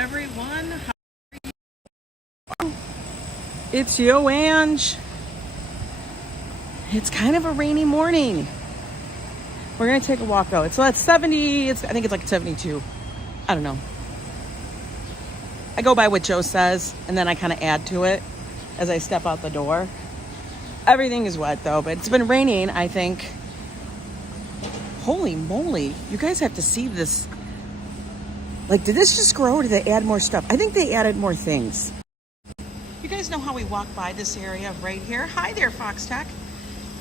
everyone. It's you, Ange. It's kind of a rainy morning. We're gonna take a walk though. It's 70. I think it's like 72. I don't know. I go by what Joe says, and then I kind of add to it as I step out the door. Everything is wet though, but it's been raining, I think. Holy moly. You guys have to see this. Like, did this just grow or did they add more stuff? I think they added more things. You guys know how we walk by this area right here? Hi there, Fox Tech.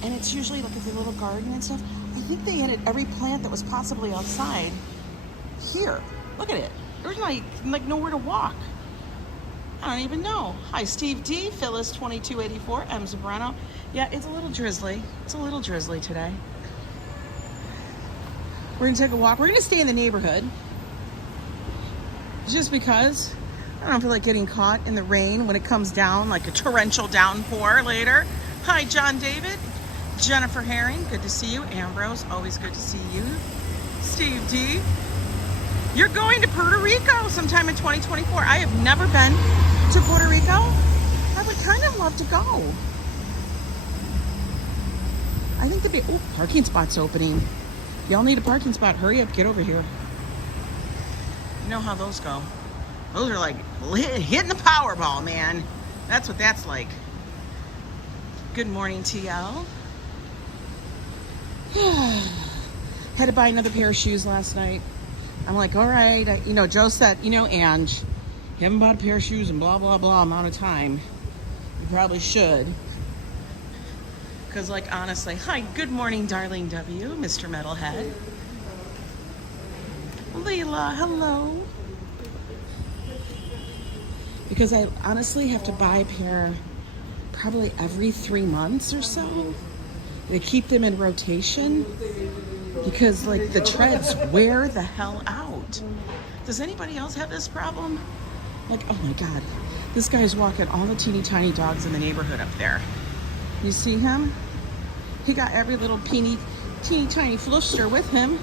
And it's usually like a little garden and stuff. I think they added every plant that was possibly outside here. Look at it. There's like nowhere to walk. I don't even know. Hi, Steve D, Phyllis 2284, M Zabrano. Yeah, it's a little drizzly. It's a little drizzly today. We're gonna take a walk. We're gonna stay in the neighborhood. Just because I don't feel like getting caught in the rain when it comes down like a torrential downpour later. Hi, John David. Jennifer Herring, good to see you. Ambrose, always good to see you. Steve D. You're going to Puerto Rico sometime in 2024. I have never been to Puerto Rico. I would kind of love to go. I think the parking spot's opening. Y'all need a parking spot. Hurry up, get over here. You know how those go. Those are like hitting the Powerball, man. That's what that's like. Good morning, TL. Had to buy another pair of shoes last night. I'm like, all right. Joe said, Ange, you haven't bought a pair of shoes in blah, blah, blah amount of time. You probably should. Because, like, honestly, hi, good morning, darling W, Mr. Metalhead. Leela, hello. Because I honestly have to buy a pair probably every 3 months or so. They keep them in rotation because like the treads wear the hell out. Does anybody else have this problem? Like, oh my God, this guy's walking all the teeny tiny dogs in the neighborhood up there. You see him? He got every little teeny tiny flooster with him.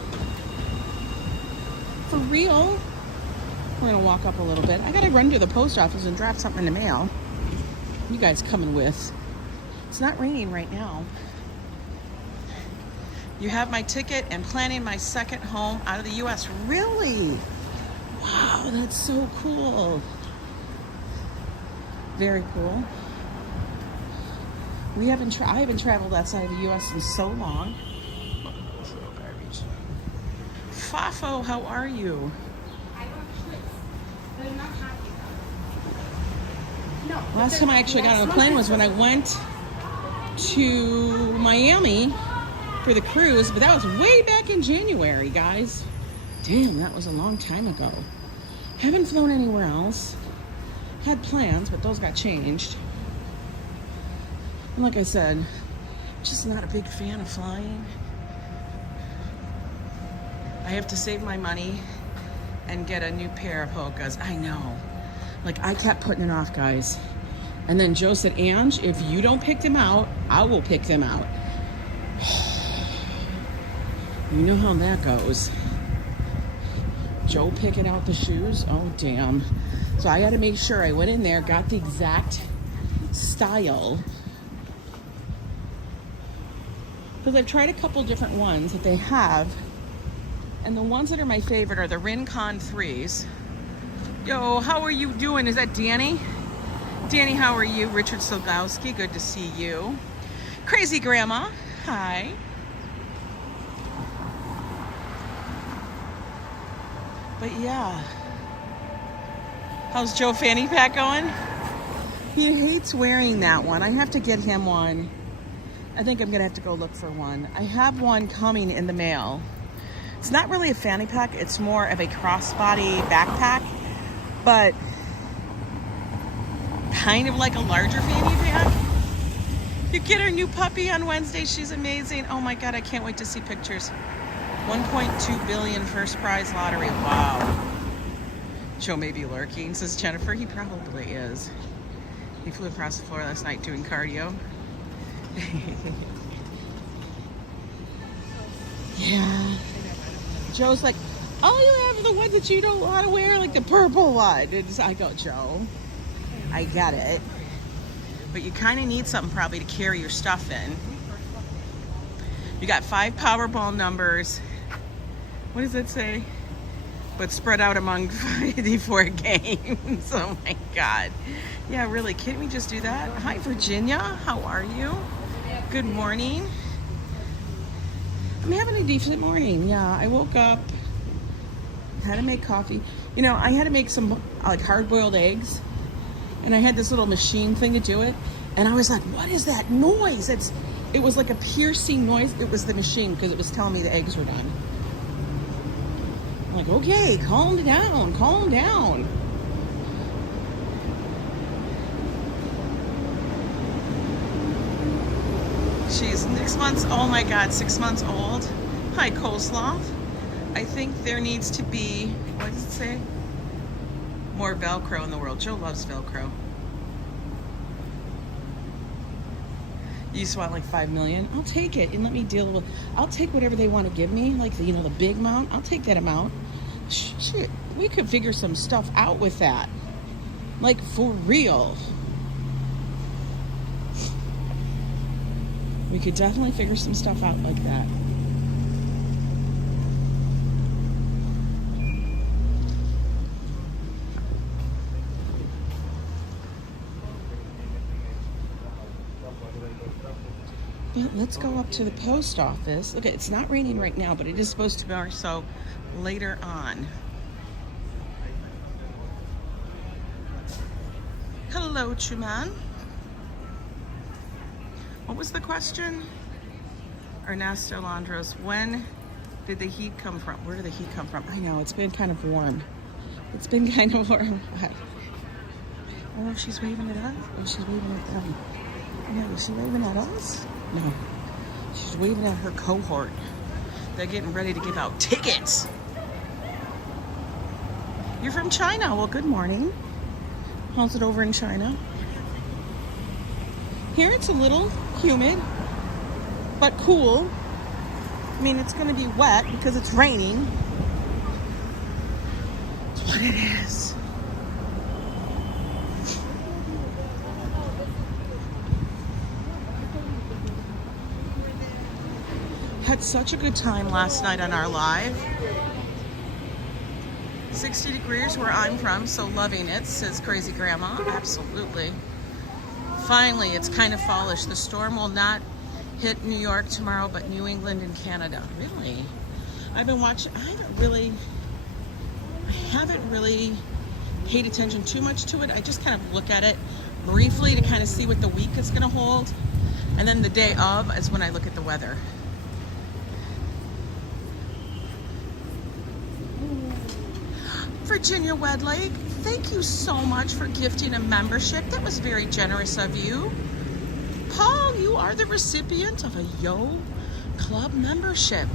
For real. We're gonna walk up a little bit. I gotta run to the post office and drop something in the mail. You guys coming with? It's not raining right now. You have my ticket and planning my second home out of the U.S. Really? Wow, that's so cool. Very cool. I haven't traveled outside of the U.S. in so long. Fafo, how are you? Last time I actually got on a plane was when I went to Miami for the cruise, but that was way back in January, guys. Damn, that was a long time ago. Haven't flown anywhere else. Had plans, but those got changed. And like I said, just not a big fan of flying. I have to save my money and get a new pair of Hokas. I know. Like, I kept putting it off, guys. And then Joe said, Ange, if you don't pick them out, I will pick them out. You know how that goes. Joe picking out the shoes? Oh, damn. So I got to make sure I went in there, got the exact style. Because I've tried a couple different ones that they have. And the ones that are my favorite are the Rincon 3s. Yo, how are you doing? Is that Danny? Danny, how are you? Richard Slogowski, good to see you. Crazy Grandma, hi. But yeah. How's Joe Fanny Pack going? He hates wearing that one. I have to get him one. I think I'm gonna have to go look for one. I have one coming in the mail. It's not really a fanny pack, it's more of a crossbody backpack, but kind of like a larger fanny pack. You get our new puppy on Wednesday, she's amazing. Oh my God, I can't wait to see pictures. 1.2 billion first prize lottery, wow. Joe may be lurking, says Jennifer. He probably is. He flew across the floor last night doing cardio. Yeah. Joe's like, All you have are the ones that you don't want to wear, like the purple one. I go, Joe, I get it. But you kind of need something probably to carry your stuff in. You got 5 Powerball numbers. What does it say? But spread out among 54 games. Oh my God. Yeah, really, can't we just do that? Hi, Virginia, how are you? Good morning. I'm having a decent morning. Yeah, I woke up, had to make coffee. You know, I had to make some like hard-boiled eggs, and I had this little machine thing to do it, and I was like, what is that noise? It was like a piercing noise. It was the machine, because it was telling me the eggs were done. I'm like, okay, calm down, calm down. She's 6 months, oh my God, 6 months old. Hi, Coleslaw. I think there needs to be, what does it say? More Velcro in the world. Joe loves Velcro. You just want like 5 million? I'll take it and let me deal with, I'll take whatever they want to give me, like the, you know, the big amount. I'll take that amount. Shit, we could figure some stuff out with that. Like for real. We could definitely figure some stuff out like that. Yeah, let's go up to the post office. Okay, it's not raining right now, but it is supposed to be more so later on. Hello, Chuman. What was the question? Ernesto Landros, when did the heat come from? Where did the heat come from? I know, it's been kind of warm. It's been kind of warm. Oh, she's waving at us? Oh, she's waving at them. Yeah, is she waving at us? No. She's waving at her cohort. They're getting ready to give out tickets. You're from China. Well, good morning. How's it over in China? Here it's a little humid, but cool. I mean, it's going to be wet because it's raining. It's what it is. Had such a good time last night on our live. 60 degrees where I'm from, so loving it, says Crazy Grandma. Absolutely. Finally, it's kind of fallish. The storm will not hit New York tomorrow, but New England and Canada. Really? I've been watching, I haven't really paid attention too much to it. I just kind of look at it briefly to kind of see what the week is going to hold. And then the day of is when I look at the weather. Virginia Wedlake, thank you so much for gifting a membership. That was very generous of you. Paul, you are the recipient of a Yo Club membership.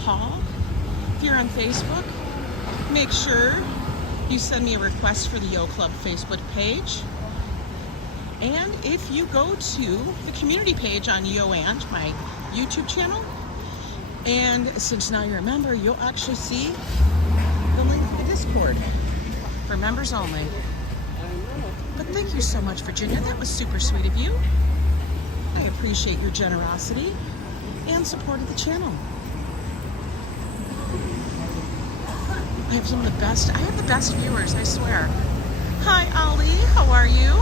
Paul, if you're on Facebook, make sure you send me a request for the Yo Club Facebook page. And if you go to the community page on Yo Ant, my YouTube channel, and since now you're a member, you'll actually see the link to the Discord for members only. But thank you so much, Virginia. That was super sweet of you. I appreciate your generosity and support of the channel. I have some of the best, I have the best viewers, I swear. Hi, Ali, how are you?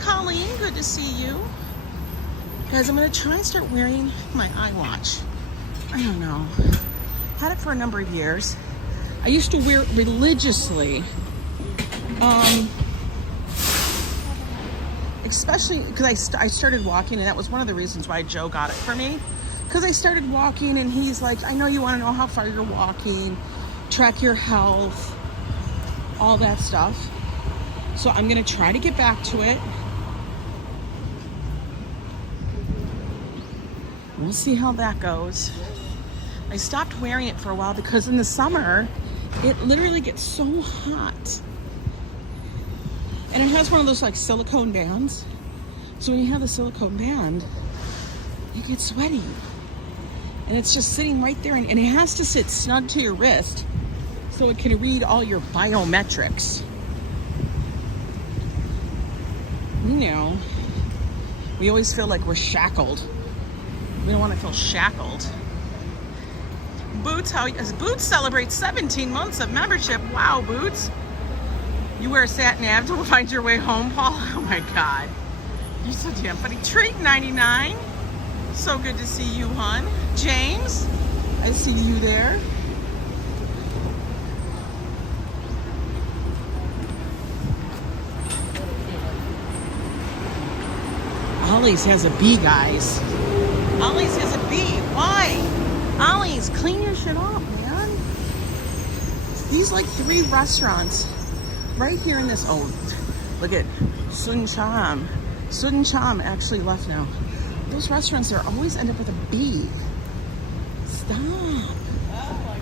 Colleen, good to see you. Guys, I'm gonna try and start wearing my iWatch. I don't know. Had it for a number of years. I used to wear it religiously. Especially because I started walking, and that was one of the reasons why Joe got it for me. Because I started walking, and he's like, I know you want to know how far you're walking, track your health, all that stuff. So I'm going to try to get back to it. We'll see how that goes. I stopped wearing it for a while because in the summer, it literally gets so hot. And it has one of those like silicone bands. So when you have the silicone band, you get sweaty. And it's just sitting right there, and it has to sit snug to your wrist so it can read all your biometrics. You know, we always feel like we're shackled. We don't want to feel shackled. Boots, Boots celebrates 17 months of membership. Wow, Boots. You wear a satin ab to find your way home, Paul? Oh my God. You're so damn funny. Treat 99. So good to see you, hon. James, I see you there. Ollie's has a B, guys. Ollie's has a B. Why? Ollie's, clean your shit up, man. These like 3 restaurants right here in this. Oh, look at Sun Cham. Sun Cham actually left now. Those restaurants there always end up with a B. Stop.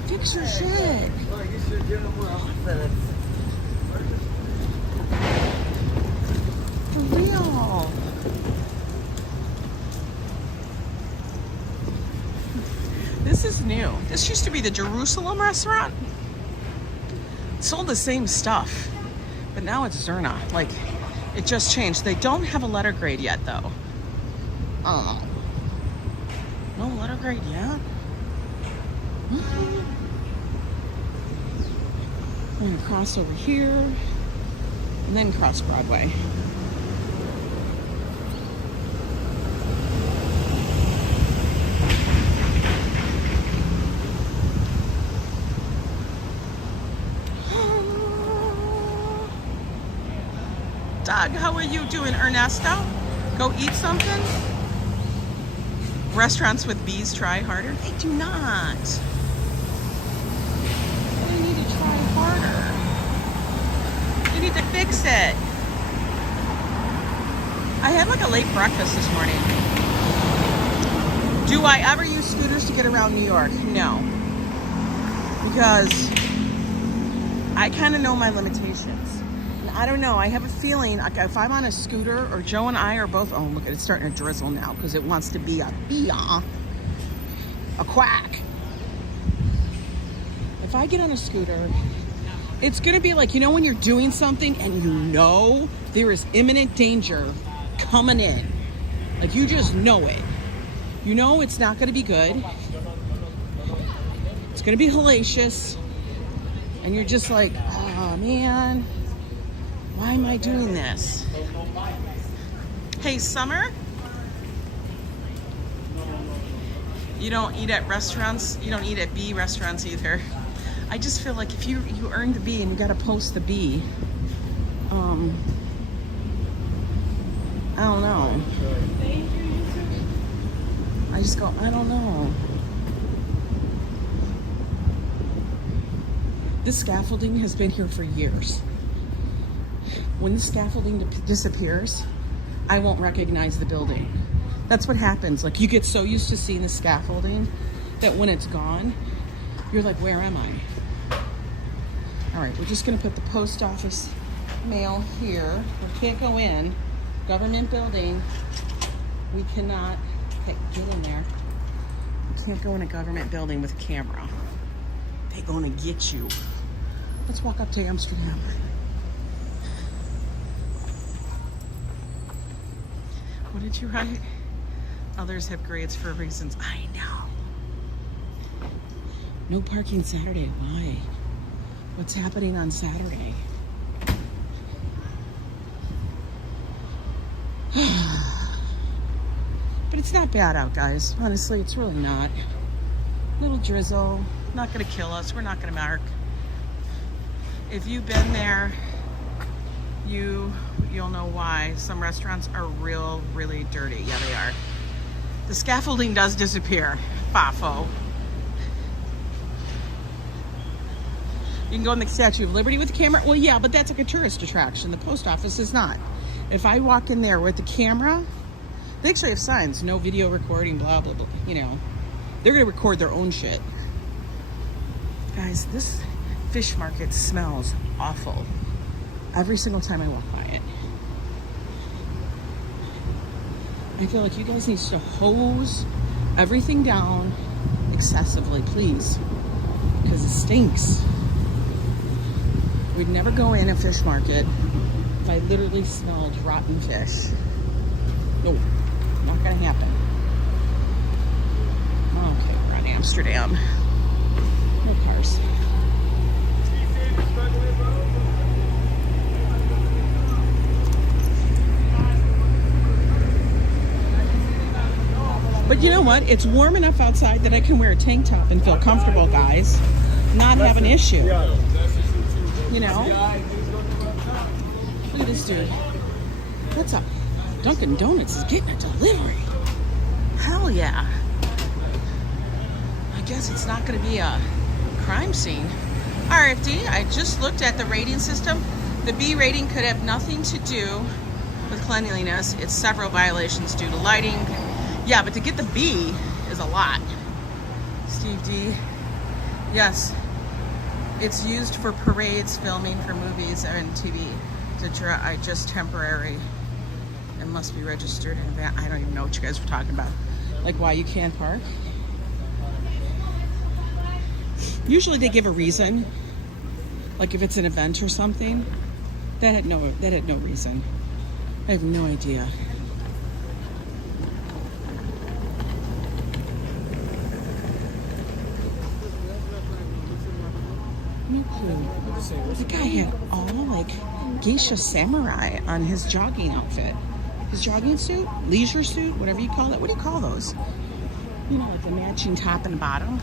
Fix your shit. For real. This is new. This used to be the Jerusalem restaurant. It sold the same stuff, but now it's Zerna. Like, it just changed. They don't have a letter grade yet, though. Oh. No letter grade yet? I'm gonna cross over here and then cross Broadway. Doug, how are you doing, Ernesto? Go eat something? Restaurants with B's try harder? They do not. They need to try harder. You need to fix it. I had like a late breakfast this morning. Do I ever use scooters to get around New York? No. Because I kind of know my limitations. I don't know. I have a feeling like if I'm on a scooter, or Joe and I are both. Oh, look, it's starting to drizzle now because it wants to be a quack. If I get on a scooter, it's going to be like, you know, when you're doing something and you know there is imminent danger coming in. Like, you just know it. You know it's not going to be good. It's going to be hellacious. And you're just like, oh, man. Why am I doing this? Hey, Summer? You don't eat at restaurants? You don't eat at B restaurants either. I just feel like if you earned the B and you gotta post the B, I don't know. I just go, I don't know. This scaffolding has been here for years. When the scaffolding disappears, I won't recognize the building. That's what happens. Like, you get so used to seeing the scaffolding that when it's gone, you're like, where am I? All right, we're just gonna put the post office mail here. We can't go in. Government building, we cannot, okay, get in there. We can't go in a government building with a camera. They're gonna get you. Let's walk up to Amsterdam. What did you write? Others have grades for reasons. I know. No parking Saturday. Why? What's happening on Saturday? But it's not bad out, guys. Honestly, it's really not. Little drizzle. Not gonna kill us. We're not gonna mark. If you've been there, you'll know why. Some restaurants are really dirty. Yeah, they are. The scaffolding does disappear. Fafo. You can go in the Statue of Liberty with the camera. Well, yeah, but that's like a tourist attraction. The post office is not. If I walk in there with the camera, they actually have signs, no video recording, blah, blah, blah. You know, they're going to record their own shit. Guys, this fish market smells awful every single time I walk by it. I feel like you guys need to hose everything down excessively, please, because it stinks. We'd never go in a fish market if I literally smelled rotten fish. No, not gonna happen. Okay, we're on Amsterdam. No cars. But you know what? It's warm enough outside that I can wear a tank top and feel comfortable, guys. Not have an issue. You know? Look at this dude. What's up? Dunkin' Donuts is getting a delivery. Hell yeah. I guess it's not going to be a crime scene. RFD, I just looked at the rating system. The B rating could have nothing to do with cleanliness. It's several violations due to lighting. Yeah, but to get the B is a lot. Steve D. Yes. It's used for parades, filming for movies and TV. Just temporary. It must be registered in advance. I don't even know what you guys were talking about. Like why you can't park. Usually they give a reason. Like if it's an event or something. That had no reason. I have no idea. No clue. The guy had all like geisha samurai on his jogging outfit. His jogging suit? Leisure suit? Whatever you call it. What do you call those? You know, like the matching top and bottom.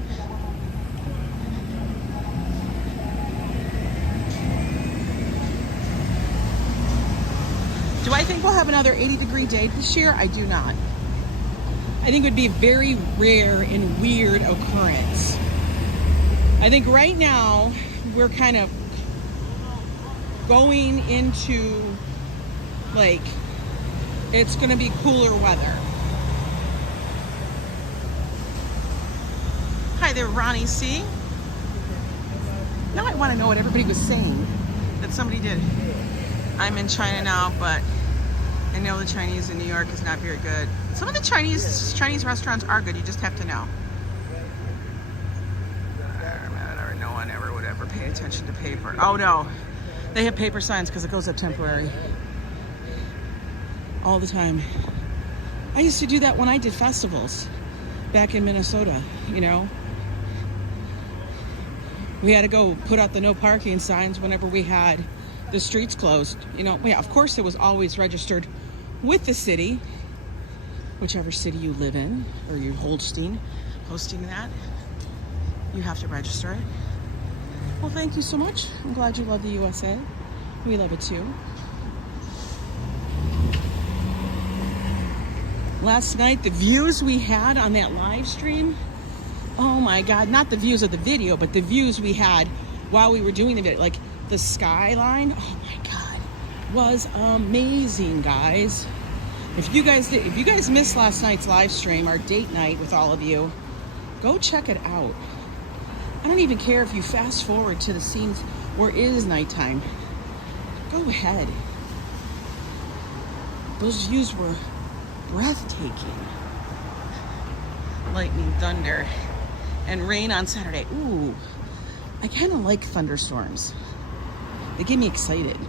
Do I think we'll have another 80-degree day this year? I do not. I think it would be a very rare and weird occurrence. I think right now we're kind of going into like it's going to be cooler weather. Hi there, Ronnie C. Now I want to know what everybody was saying that somebody did. I'm in China now, but I know the Chinese in New York is not very good. Some of the Chinese restaurants are good. You just have to know. No one ever would ever pay attention to paper. Oh no, they have paper signs because it goes up temporary. All the time. I used to do that when I did festivals back in Minnesota, you know. We had to go put out the no parking signs whenever we had the streets closed. You know, yeah, of course it was always registered with the city, whichever city you live in, or you're hosting that. You have to register it. Well, thank you so much. I'm glad you love the USA. We love it too. Last night, the views we had on that live stream, oh my God, not the views of the video, but the views we had while we were doing the video, like the skyline, oh my God, was amazing, guys. If you guys missed last night's live stream, our date night with all of you, go check it out. I don't even care if you fast forward to the scenes where it is nighttime. Go ahead. Those views were breathtaking. Lightning, thunder, and rain on Saturday. Ooh, I kind of like thunderstorms. They get me excited.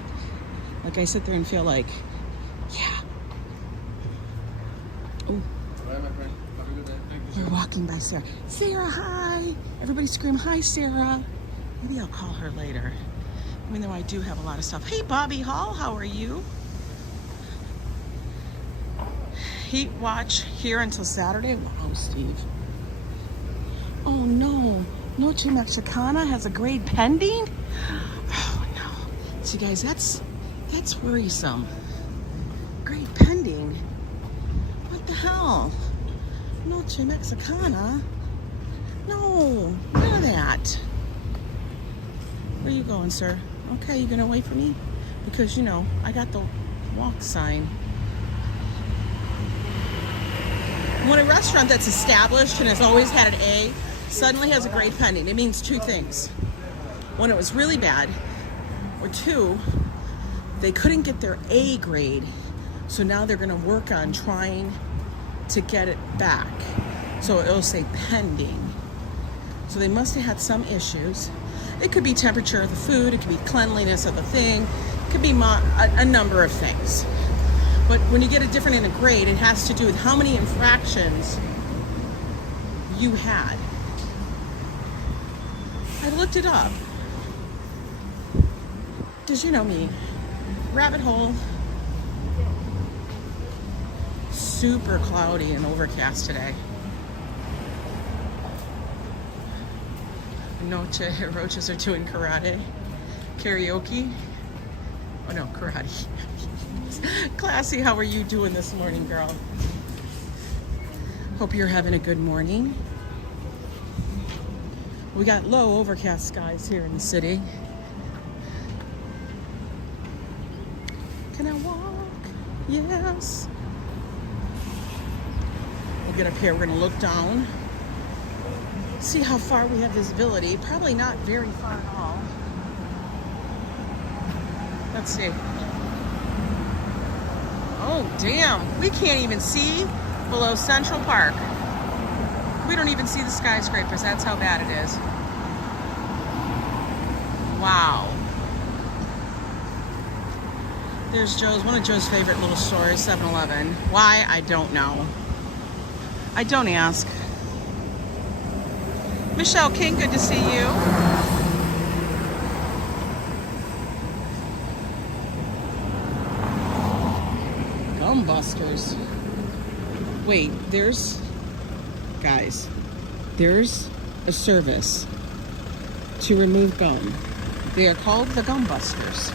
Like I sit there and feel like, yeah. Ooh. We're walking by Sarah. Sarah, hi. Everybody scream, hi, Sarah. Maybe I'll call her later. Even though I do have a lot of stuff. Hey, Bobby Hall, how are you? Heat watch here until Saturday. Wow, Steve. Oh no, Noche Mexicana has a grade pending? Oh no. See guys, that's worrisome. Grade pending? What the hell? Noche Mexicana? No, none of that. Where are you going, sir? Okay, you gonna wait for me? Because you know, I got the walk sign. When a restaurant that's established and has always had an A suddenly has a grade pending, it means two things. One, it was really bad, or two, they couldn't get their A grade, so now they're gonna work on trying to get it back. So it'll say pending. So they must have had some issues. It could be temperature of the food, it could be cleanliness of the thing, it could be a number of things. But when you get a different in a grade, it has to do with how many infractions you had. I looked it up. Because you know me, rabbit hole. Super cloudy and overcast today. Noche roaches are doing karate. Karaoke. Oh no, karate. Classy, how are you doing this morning, girl? Hope you're having a good morning. We got low overcast skies here in the city. Can I walk? Yes. We'll get up here, we're gonna look down. See how far we have visibility. Probably not very far at all. Let's see. Oh, damn. We can't even see below Central Park. We don't even see the skyscrapers. That's how bad it is. Wow. There's Joe's, one of Joe's favorite little stores, 7-Eleven. Why? I don't know. I don't ask. Michelle King, good to see you. Gum busters. Wait, guys, there's a service to remove gum. They are called the Gum Busters.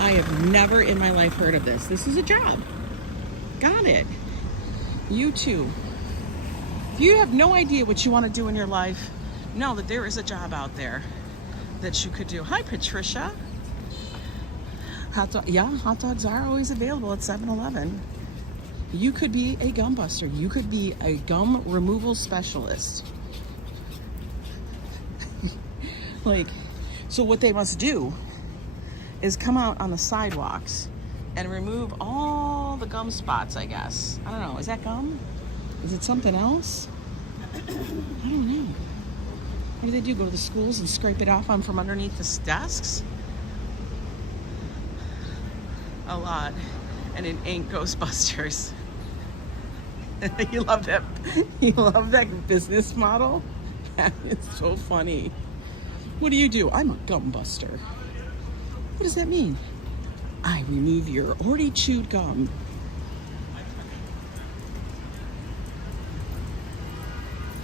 I have never in my life heard of this. This is a job. Got it. You too. If you have no idea what you want to do in your life, know that there is a job out there that you could do. Hi, Patricia. Hot dogs are always available at 7-Eleven. You could be a gum buster. You could be a gum removal specialist. So what they must do is come out on the sidewalks and remove all the gum spots, I guess. I don't know. Is that gum? Is it something else? I don't know. What do they do? Go to the schools and scrape it off from underneath the desks? A lot. And it ain't Ghostbusters. You love that. You love that business model? That is so funny. What do? I'm a gum buster. What does that mean? I remove your already chewed gum.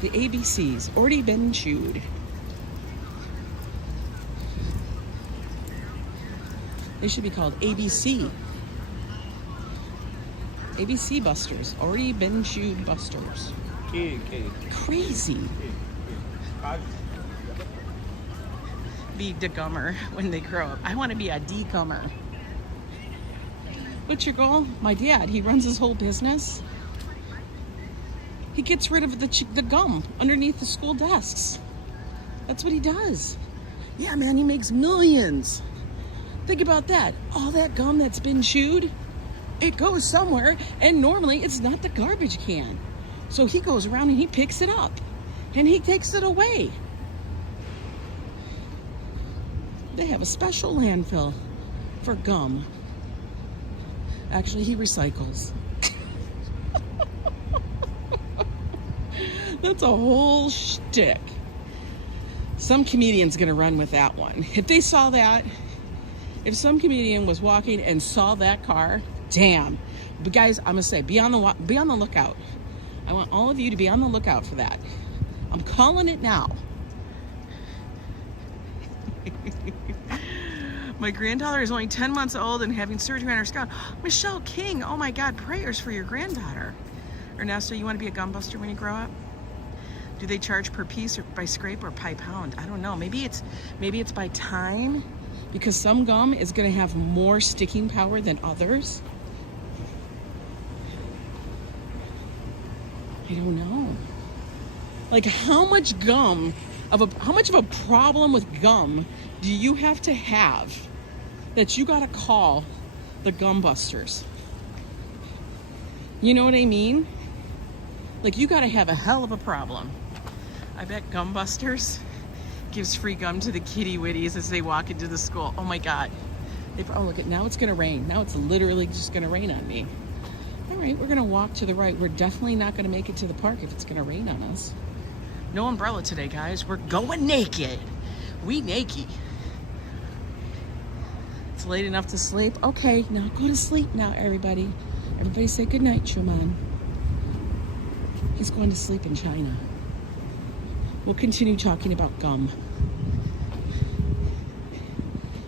The ABCs, already been chewed. They should be called ABC. ABC busters, already been chewed busters. Crazy. Be degummer when they grow up. I want to be a degummer. What's your goal? My dad, he runs his whole business. He gets rid of the gum underneath the school desks. That's what he does. Yeah, man, he makes millions. Think about that. All that gum that's been chewed, it goes somewhere, and normally it's not the garbage can. So he goes around and he picks it up, and he takes it away. They have a special landfill for gum. Actually, he recycles. That's a whole shtick. Some comedian's gonna run with that one. If they saw that, if some comedian was walking and saw that car, damn. But guys, I'm gonna say, be on the lookout. I want all of you to be on the lookout for that. I'm calling it now. My granddaughter is only 10 months old and having surgery on her scalp. Michelle King, oh my God, prayers for your granddaughter. Ernesto, you want to be a gum buster when you grow up? Do they charge per piece or by scrape or by pound? I don't know. Maybe it's by time, because some gum is going to have more sticking power than others. I don't know. Like, how much of a problem with gum do you have that you got to call the gum busters? You know what I mean? Like, you got to have a hell of a problem. I bet Gumbusters gives free gum to the kitty witties as they walk into the school. Oh my God. Oh, look at, now it's gonna rain. Now it's literally just gonna rain on me. All right, we're gonna walk to the right. We're definitely not gonna make it to the park if it's gonna rain on us. No umbrella today, guys. We're going naked. We naked. It's late enough to sleep. Okay, now go to sleep now, everybody. Everybody say goodnight, Truman. He's going to sleep in China. We'll continue talking about gum.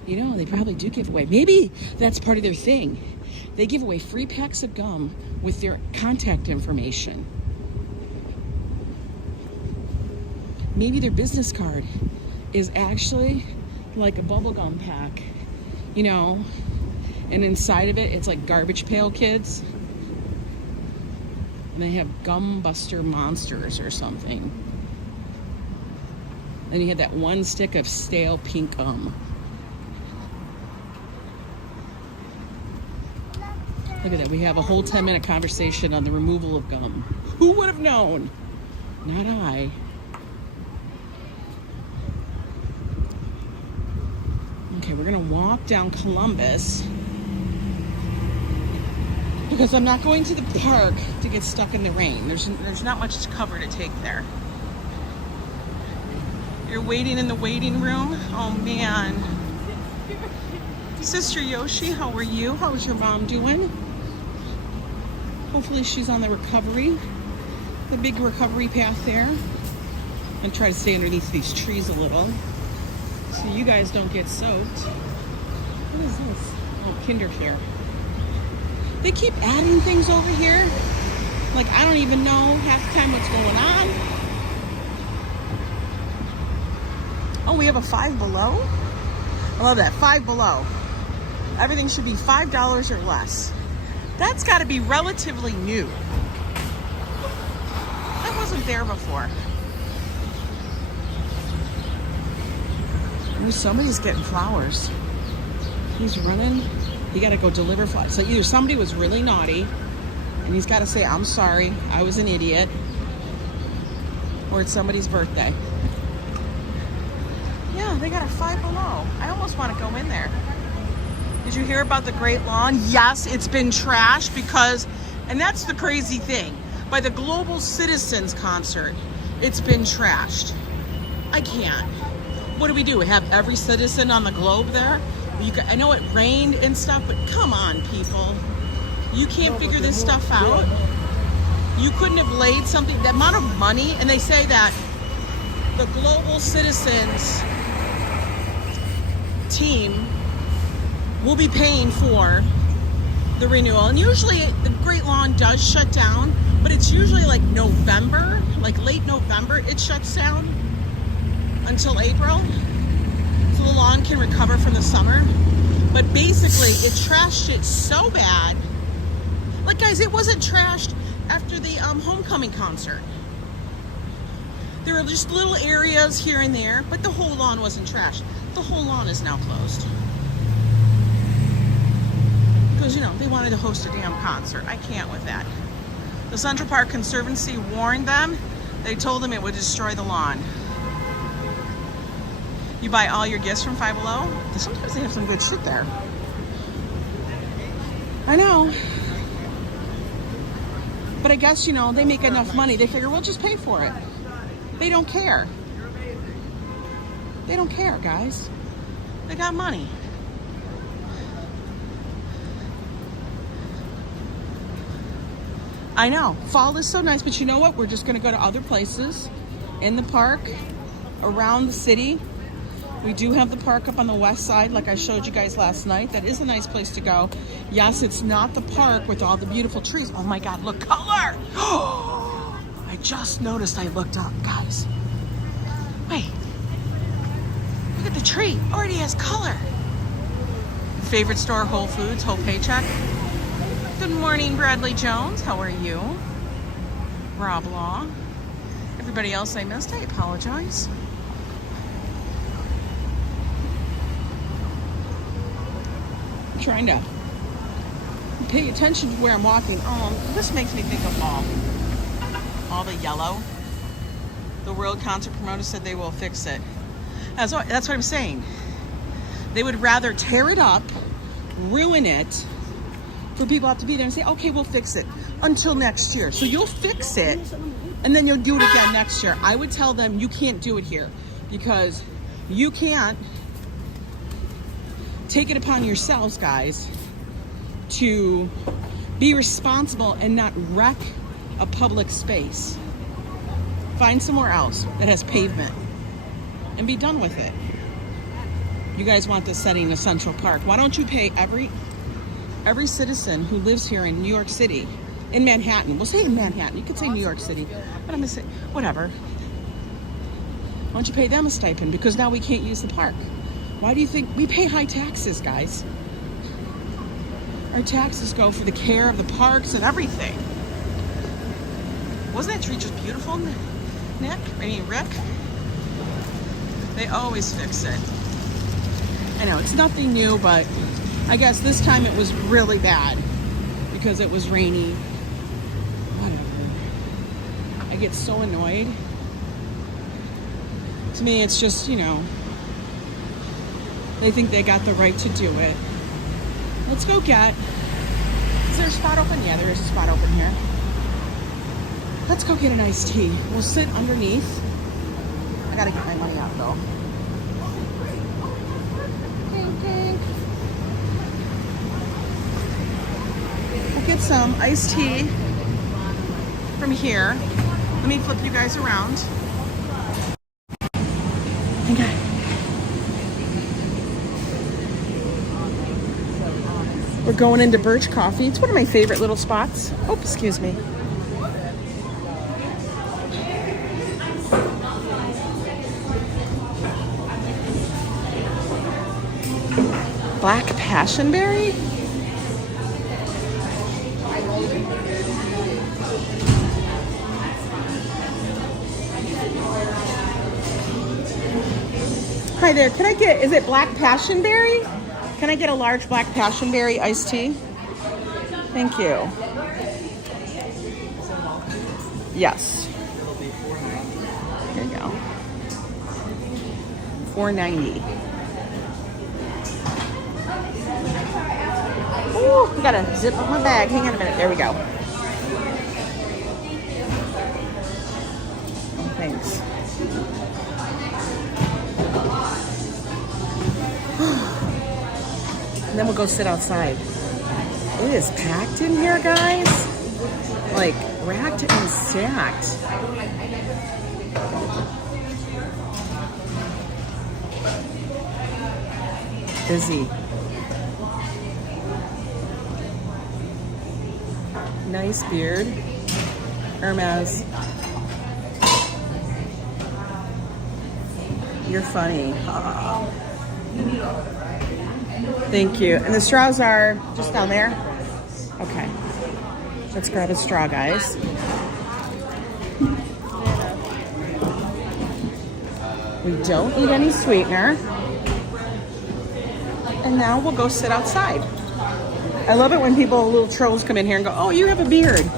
You know, they probably do give away. Maybe that's part of their thing. They give away free packs of gum with their contact information. Maybe their business card is actually like a bubble gum pack, you know, and inside of it, it's like Garbage Pail Kids. And they have Gum Buster Monsters or something. Then you had that one stick of stale pink gum. Look at that. We have a whole 10-minute conversation on the removal of gum. Who would have known? Not I. Okay, we're gonna walk down Columbus because I'm not going to the park to get stuck in the rain. There's not much to cover to take there. You're waiting in the waiting room? Oh man. Sister Yoshi, how are you? How's your mom doing? Hopefully she's on the recovery, the big recovery path there. And try to stay underneath these trees a little so you guys don't get soaked. What is this? Oh, Kindercare. They keep adding things over here. Like, I don't even know half the time what's going on. Oh, we have a Five Below? I love that, Five Below. Everything should be $5 or less. That's got to be relatively new. That wasn't there before. Ooh, somebody's getting flowers. He's running. He got to go deliver flowers. So either somebody was really naughty and he's got to say, I'm sorry, I was an idiot, or it's somebody's birthday. Yeah, they got a Five Below. I almost want to go in there. Did you hear about the Great Lawn? Yes, it's been trashed because, and that's the crazy thing, by the Global Citizens concert, it's been trashed. I can't. What do? We have every citizen on the globe there? I know it rained and stuff, but come on, people. You can't figure this stuff out. You couldn't have laid something, the amount of money, and they say that the Global Citizens team will be paying for the renewal. And usually the Great Lawn does shut down, but it's usually like November, like late November, it shuts down until April. So the lawn can recover from the summer. But basically it trashed it so bad. Like, guys, it wasn't trashed after the homecoming concert. There were just little areas here and there, but the whole lawn wasn't trashed. The whole lawn is now closed. Because, you know, they wanted to host a damn concert. I can't with that. The Central Park Conservancy warned them. They told them it would destroy the lawn. You buy all your gifts from Five Below? Sometimes they have some good shit there. I know. But I guess, you know, they make enough money. They figure, we'll just pay for it. They don't care. They don't care, guys. They got money. I know, fall is so nice, but you know what? We're just gonna go to other places in the park, around the city. We do have the park up on the west side, like I showed you guys last night. That is a nice place to go. Yes, it's not the park with all the beautiful trees. Oh my God, look, color! I just noticed, I looked up, guys. Wait, look at the tree, already has color. Favorite store, Whole Foods, Whole Paycheck. Good morning, Bradley Jones. How are you? Rob Law. Everybody else I missed, I apologize. I'm trying to pay attention to where I'm walking. Oh, this makes me think of fall. All the yellow. The World Concert Promoters said they will fix it. That's what I'm saying. They would rather tear it up, ruin it, for people to have to be there and say, okay, we'll fix it until next year. So you'll fix it, and then you'll do it again next year. I would tell them you can't do it here because you can't take it upon yourselves, guys, to be responsible and not wreck a public space. Find somewhere else that has pavement and be done with it. You guys want this setting in Central Park. Why don't you pay every citizen who lives here in New York City, in Manhattan? We'll say in Manhattan. You could say New York City, but I'm gonna say whatever. Why don't you pay them a stipend? Because now we can't use the park. Why do you think we pay high taxes, guys? Our taxes go for the care of the parks and everything. Wasn't that tree just beautiful, Nick? I mean, Rick? They always fix it. I know, it's nothing new, but I guess this time it was really bad because it was rainy. Whatever. I get so annoyed. To me, it's just, you know, they think they got the right to do it. Let's go get... Is there a spot open? Yeah, there is a spot open here. Let's go get an iced tea. We'll sit underneath. I gotta get my money out, though. Ding, ding. We'll get some iced tea from here. Let me flip you guys around. Okay. We're going into Birch Coffee. It's one of my favorite little spots. Oh, excuse me. Black passionberry? Hi there, can I get, is it black passionberry? Can I get a large black passionberry iced tea? Thank you. Yes. Here you go. $4.90. Ooh, I gotta zip up my bag. Hang on a minute. There we go. Oh, thanks. And then we'll go sit outside. It is packed in here, guys. Like, racked and stacked. Busy. Nice beard. Hermes. You're funny. Oh. Thank you. And the straws are just down there? Okay. Let's grab a straw, guys. We don't need any sweetener. And now we'll go sit outside. I love it when people, little trolls, come in here and go, oh, you have a beard.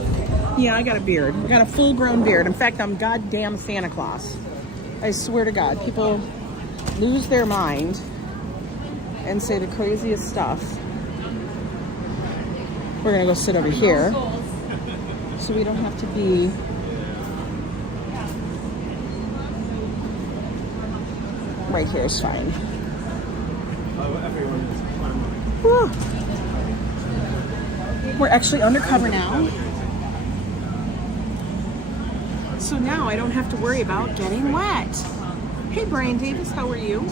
Yeah, I got a beard. I got a full-grown beard. In fact, I'm goddamn Santa Claus. I swear to God, people lose their mind and say the craziest stuff. We're gonna go sit over here so we don't have to be right here is fine. Whew. We're actually undercover now. So now I don't have to worry about getting wet. Hey Brian Davis, how are you?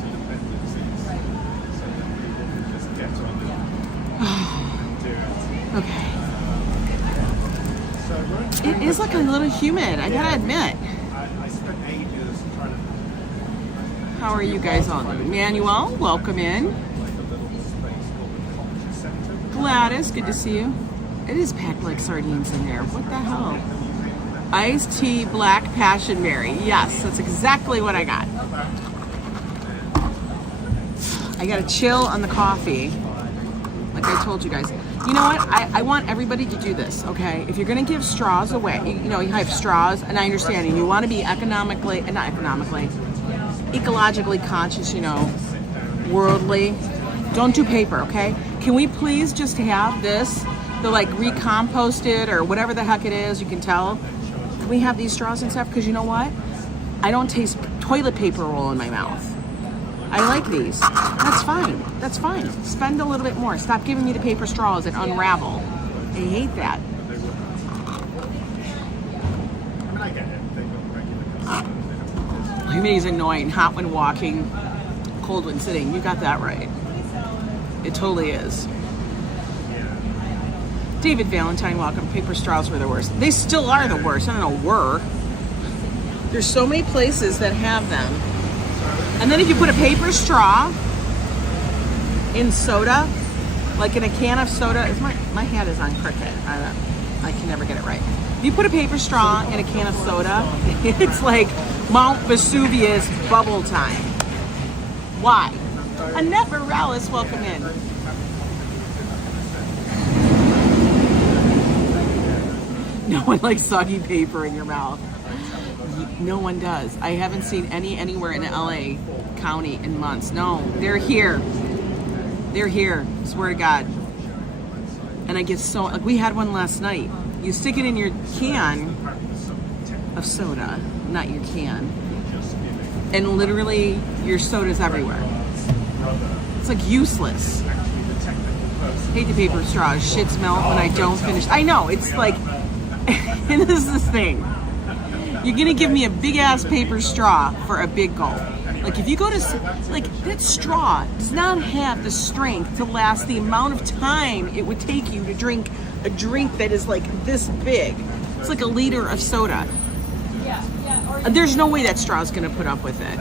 Okay. It is like a little humid, I gotta admit. How are you guys all doing? Manuel, welcome in. Gladys, good to see you. It is packed like sardines in there. What the hell? Iced tea, black passionberry. Yes, that's exactly what I got. I gotta chill on the coffee. Like I told you guys. You know what? I want everybody to do this, okay? If you're going to give straws away, you have straws, and I understand, and you want to be ecologically conscious, worldly. Don't do paper, okay? Can we please just have this, the like recomposted or whatever the heck it is, you can tell? Can we have these straws and stuff? Because you know what? I don't taste toilet paper roll in my mouth. I like these. That's fine. That's fine. Spend a little bit more. Stop giving me the paper straws that unravel. I hate that. Amazing, annoying. Hot when walking, cold when sitting. You got that right. It totally is. David Valentine, welcome. Paper straws were the worst. They still are the worst. I don't know, were. There's so many places that have them. And then if you put a paper straw in soda, like in a can of soda, my hat is on crooked. I can never get it right. If you put a paper straw in a can of soda, it's like Mount Vesuvius bubble time. Why? Annette Morales, welcome in. No one likes soggy paper in your mouth. No one does. I haven't seen anywhere in LA County in months. No, they're here. They're here. Swear to God. And I get so, like, we had one last night. You stick it in your can of soda, not your can, and literally your soda's everywhere. It's like useless. Hate the paper straws. Shits melt when I don't finish. I know, it's like, and this is the thing. You're gonna give me a big ass paper straw for a big gulp. Like if you go to, like that straw does not have the strength to last the amount of time it would take you to drink a drink that is like this big. It's like a liter of soda. There's no way that straw is gonna put up with it.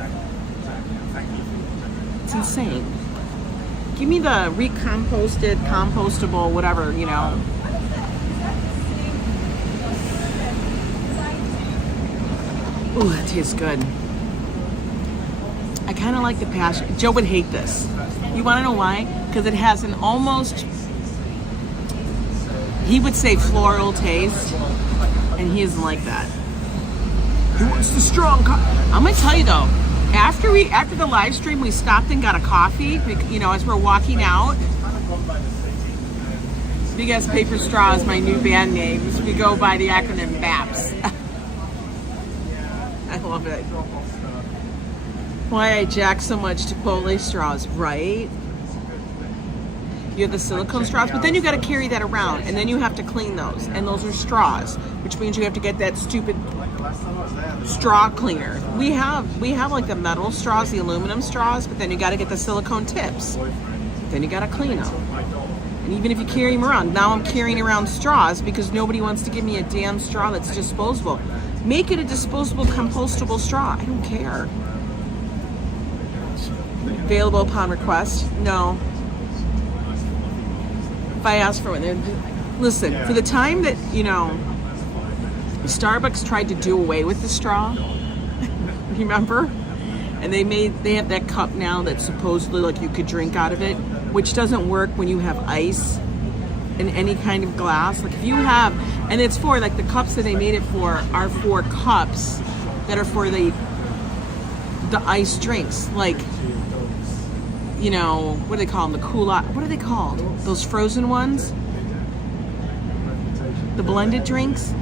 It's insane. Give me the recomposted, compostable, whatever, Ooh, that tastes good. I kind of like the passion. Joe would hate this. You want to know why? Because it has an almost, he would say floral taste, and he isn't like that. He wants the strong I'm going to tell you though, after the live stream, we stopped and got a coffee, as we're walking out. Big Ass Paper Straw is my new band name. We go by the acronym BAPS. I love it. Why I jack so much Chipotle straws, right? You have the silicone straws, but then you got to carry that around, and then you have to clean those, and those are straws, which means you have to get that stupid straw cleaner. We have like the metal straws, the aluminum straws, but then you got to get the silicone tips. Then you got to clean them. And even if you carry them around, now I'm carrying around straws because nobody wants to give me a damn straw that's disposable. Make it a disposable, compostable straw. I don't care. Available upon request? No. If I ask for one, listen, for the time that, Starbucks tried to do away with the straw, remember? And they have that cup now that supposedly like you could drink out of it, which doesn't work when you have ice in any kind of glass. Like if you have, and it's for like the cups that they made it for are for cups that are for the ice drinks, like, what do they call them? The what are they called? Those frozen ones? The blended drinks?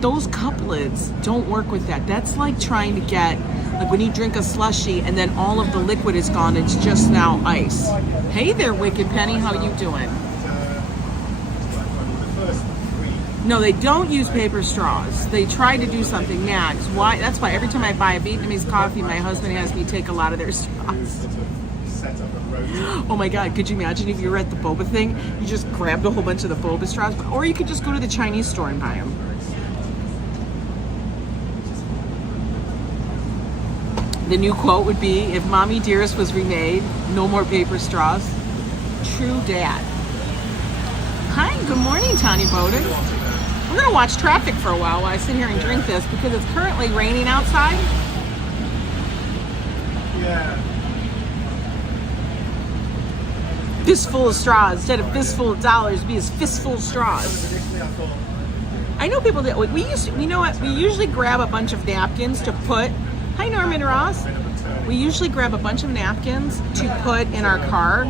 Those cup lids don't work with that. That's like trying to get, like when you drink a slushie and then all of the liquid is gone, it's just now ice. Hey there, Wicked Penny, how you doing? No, they don't use paper straws. They tried to do something, Max. Why? That's why every time I buy a Vietnamese coffee, my husband has me take a lot of their straws. Oh my God, could you imagine if you were at the boba thing, you just grabbed a whole bunch of the boba straws, or you could just go to the Chinese store and buy them. The new quote would be, if Mommy Dearest was remade, no more paper straws. True dad. Hi, good morning, Tanya Bowden. We're gonna watch traffic for a while I sit here and drink this because it's currently raining outside. Yeah. fistful of straws. Instead of fistful of dollars, be his fistful of straws. I know people that you know what? We usually grab a bunch of napkins to put. Hi, Norman Ross. We usually grab a bunch of napkins to put in our car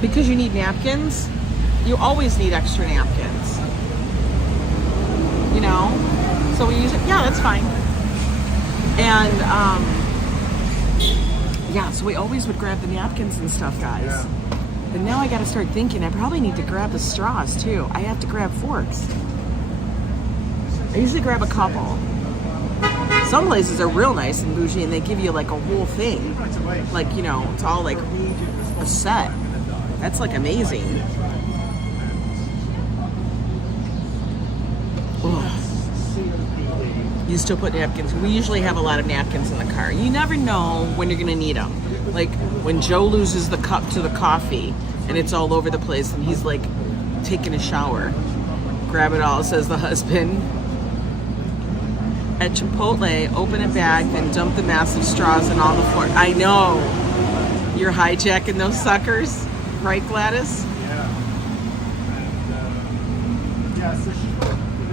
because you need napkins. You always need extra napkins. You know, so we use it. Yeah, that's fine. And yeah, so we always would grab the napkins and stuff, guys. But now I got to start thinking I probably need to grab the straws too. I have to grab forks. I usually grab a couple. Some places are real nice and bougie and they give you like a whole thing. Like, you know, it's all like a set. That's like amazing. Ugh. You still put napkins. We usually have a lot of napkins in the car. You never know when you're gonna need them. Like when Joe loses the cup to the coffee and it's all over the place and he's like taking a shower. Grab it all, says the husband. At Chipotle, open a bag, then dump the massive straws in all the floor. I know. You're hijacking those suckers, right, Gladys?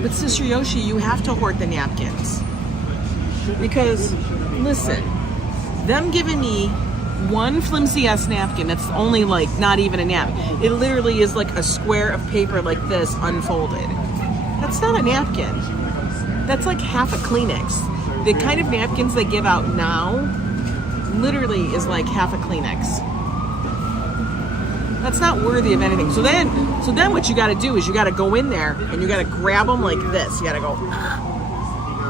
But Sister Yoshi, you have to hoard the napkins. Because, listen, them giving me one flimsy-ass napkin that's only like not even a napkin. It literally is like a square of paper like this unfolded. That's not a napkin. That's like half a Kleenex. The kind of napkins they give out now literally is like half a Kleenex. That's not worthy of anything. So then what you got to do is you got to go in there and you got to grab them like this. You got to go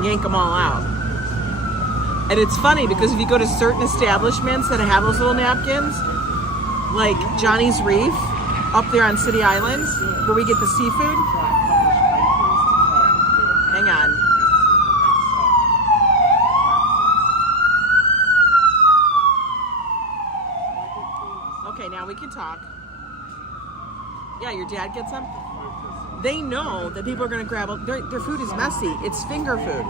yank them all out. And it's funny because if you go to certain establishments that have those little napkins, like Johnny's Reef up there on City Island, where we get the seafood. Hang on. Okay, now we can talk. Yeah, your dad gets them. They know that people are going to grab their food is messy. It's finger food.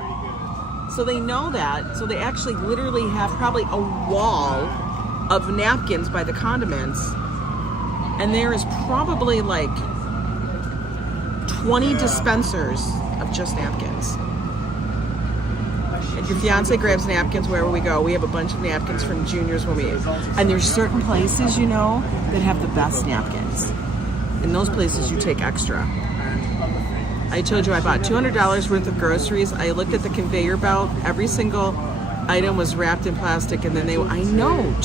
So they know that. So they actually literally have probably a wall of napkins by the condiments. And there is probably like 20 dispensers of just napkins. And your fiance grabs napkins wherever we go. We have a bunch of napkins from juniors when we... And there's certain places, you know, that have the best napkins. In those places, you take extra. I told you I bought $200 worth of groceries. I looked at the conveyor belt. Every single item was wrapped in plastic, and then I know,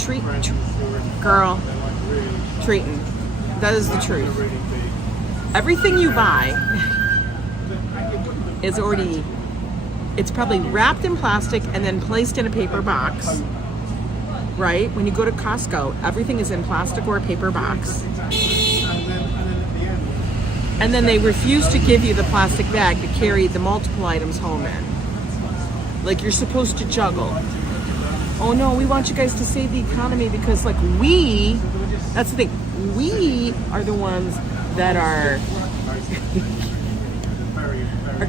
girl, treating. That is the truth. Everything you buy is already, it's probably wrapped in plastic and then placed in a paper box, right? When you go to Costco, everything is in plastic or a paper box. And then they refuse to give you the plastic bag to carry the multiple items home in. Like you're supposed to juggle. Oh no, we want you guys to save the economy because like that's the thing, we are the ones that are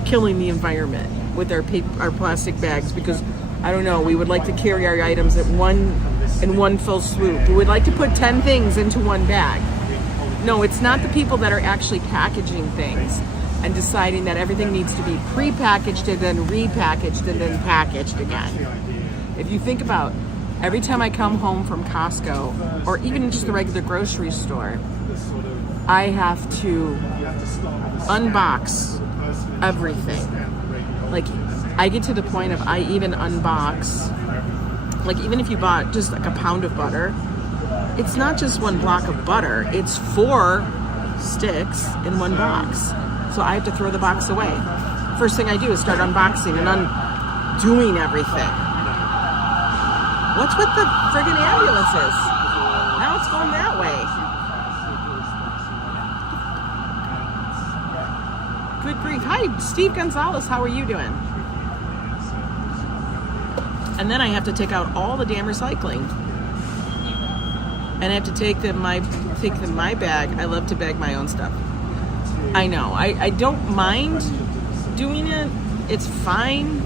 killing the environment with our plastic bags because, I don't know, we would like to carry our items in one fell swoop. We would like to put 10 things into one bag. No, it's not the people that are actually packaging things and deciding that everything needs to be pre-packaged and then repackaged and then packaged again. If you think about every time I come home from Costco or even just the regular grocery store, I have to unbox everything. Like I get to the point of I even unbox, like even if you bought just like a pound of butter, it's not just one block of butter, it's 4 sticks in one box. So I have to throw the box away. First thing I do is start unboxing and undoing everything. What's with the friggin' ambulances? Now it's going that way. Good grief. Hi, Steve Gonzalez, how are you doing? And then I have to take out all the damn recycling. And I have to take them my bag. I love to bag my own stuff. I know. I don't mind doing it. It's fine.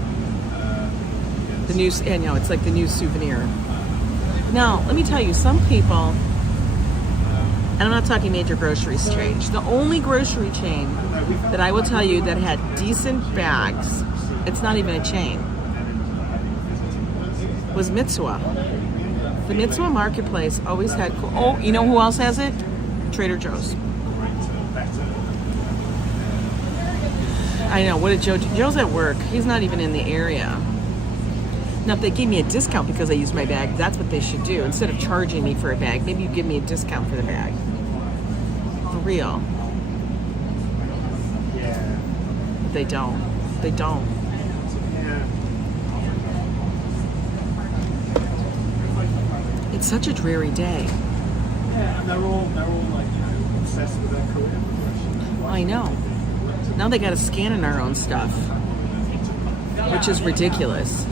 It's like the new souvenir. Now, let me tell you, some people, and I'm not talking major groceries chains, the only grocery chain that I will tell you that had decent bags, it's not even a chain, was Mitsuwa. The Mitsuwa Marketplace always had cool, oh, you know who else has it? Trader Joe's. I know, what did Joe's at work. He's not even in the area. Now, if they gave me a discount because I used my bag, that's what they should do. Instead of charging me for a bag, maybe you give me a discount for the bag. For real. But they don't. They don't. It's such a dreary day. Yeah, and they're all like, obsessed with their career progression. I know. Now they got to scan in our own stuff, which is ridiculous.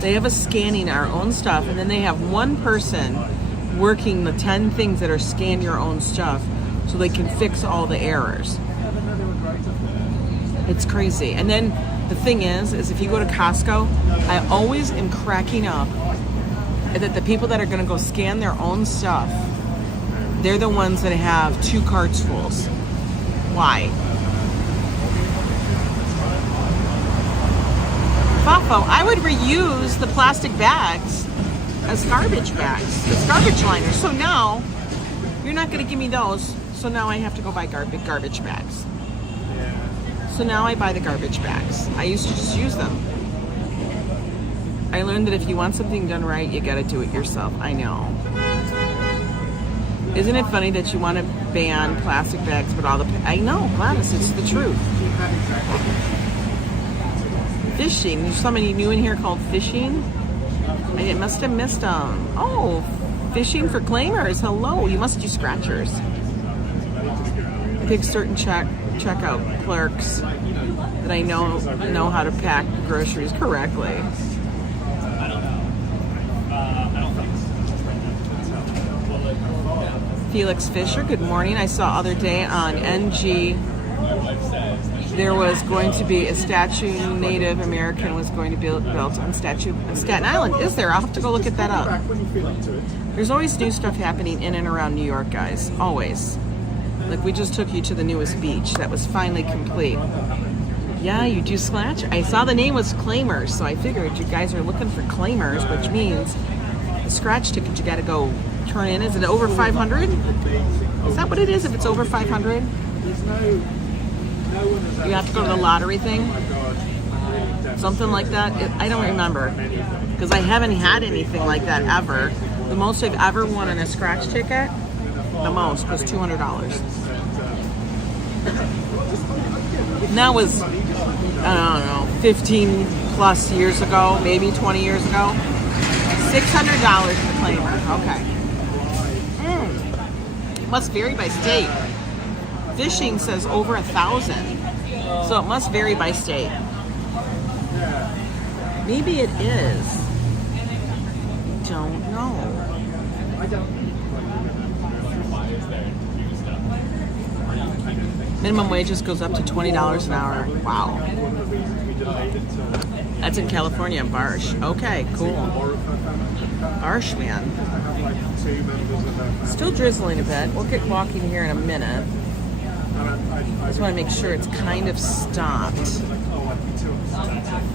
They have us scanning our own stuff, and then they have one person working the 10 things that are scan your own stuff so they can fix all the errors. It's crazy. And then the thing is if you go to Costco, I always am cracking up that the people that are going to go scan their own stuff, they're the ones that have 2 carts full. Why? Fafo, I would reuse the plastic bags as garbage bags, as garbage liners. So now, you're not going to give me those, so now I have to go buy garbage bags. So now I buy the garbage bags. I used to just use them. I learned that if you want something done right, you got to do it yourself. I know. Isn't it funny that you want to ban plastic bags, but all the... I know, Gladys, it's the truth. Fishing. There's somebody new in here called fishing. I must have missed them. Oh, fishing for claimers. Hello. You must do scratchers. Pick certain checkout clerks that I know how to pack groceries correctly. Felix Fisher, good morning. I saw other day on NG there was going to be a statue, Native American was going to be built on statue in Staten Island. Is there? I'll have to go look at that up. There's always new stuff happening in and around New York, guys. Always. Like we just took you to the newest beach that was finally complete. Yeah, you do scratch? I saw the name was Claimers, so I figured you guys are looking for Claimers, which means the scratch ticket you got to go turn in. Is it over 500? Is that what it is if it's over 500? You have to go to the lottery thing? Something like that? I don't remember. Because I haven't had anything like that ever. The most I've ever won in a scratch ticket, the most, was $200. And that was, I don't know, 15 plus years ago, maybe 20 years ago. $600 for claimer. Okay. Must vary by state. Fishing says over 1,000, so it must vary by state. Maybe it is. Don't know. Minimum wages goes up to $20 an hour. Wow. That's in California, Birch. Okay, cool. Birch, man. Still drizzling a bit. We'll get walking here in a minute. I just want to make sure it's kind of stopped.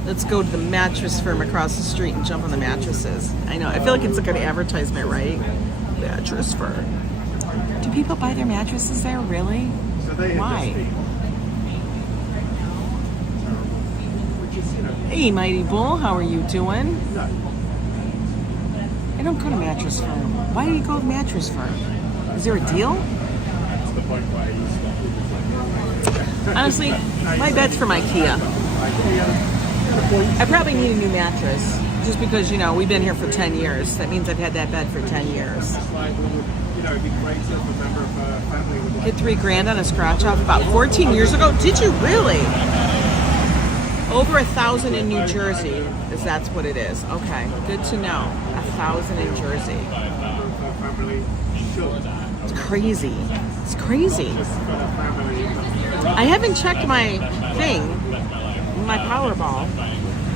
Let's go to the mattress firm across the street and jump on the mattresses. I know. I feel like it's like an advertisement, right? Mattress firm. Do people buy their mattresses there? Really? Why? Hey, Mighty Bull. How are you doing? I don't go to mattress firm. Why do you go to mattress firm? Is there a deal? Honestly, my bed's from IKEA. I probably need a new mattress just because, you know, we've been here for 10 years. That means I've had that bed for 10 years. Hit $3,000 on a scratch off about 14 years ago. Did you really? Over 1,000 in New Jersey, is that's what it is. Okay, good to know. 1,000 in Jersey. It's crazy. It's crazy. I haven't checked my thing, my Powerball.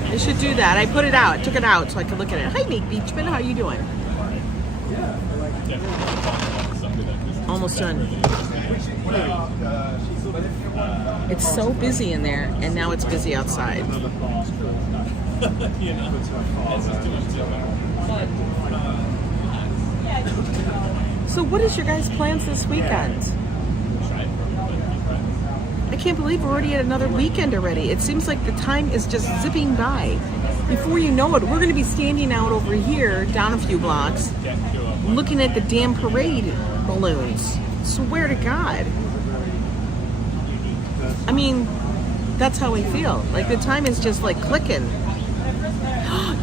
I should do that. I put it out. I took it out so I could look at it. Hi, Meek Beachman. How are you doing? Almost done. It's so busy in there, and now it's busy outside. So what is your guys' plans this weekend? I can't believe we're already at another weekend already. It seems like the time is just zipping by. Before you know it, we're going to be standing out over here, down a few blocks, looking at the damn parade balloons. Swear to God. I mean, that's how I feel. Like, the time is just like clicking.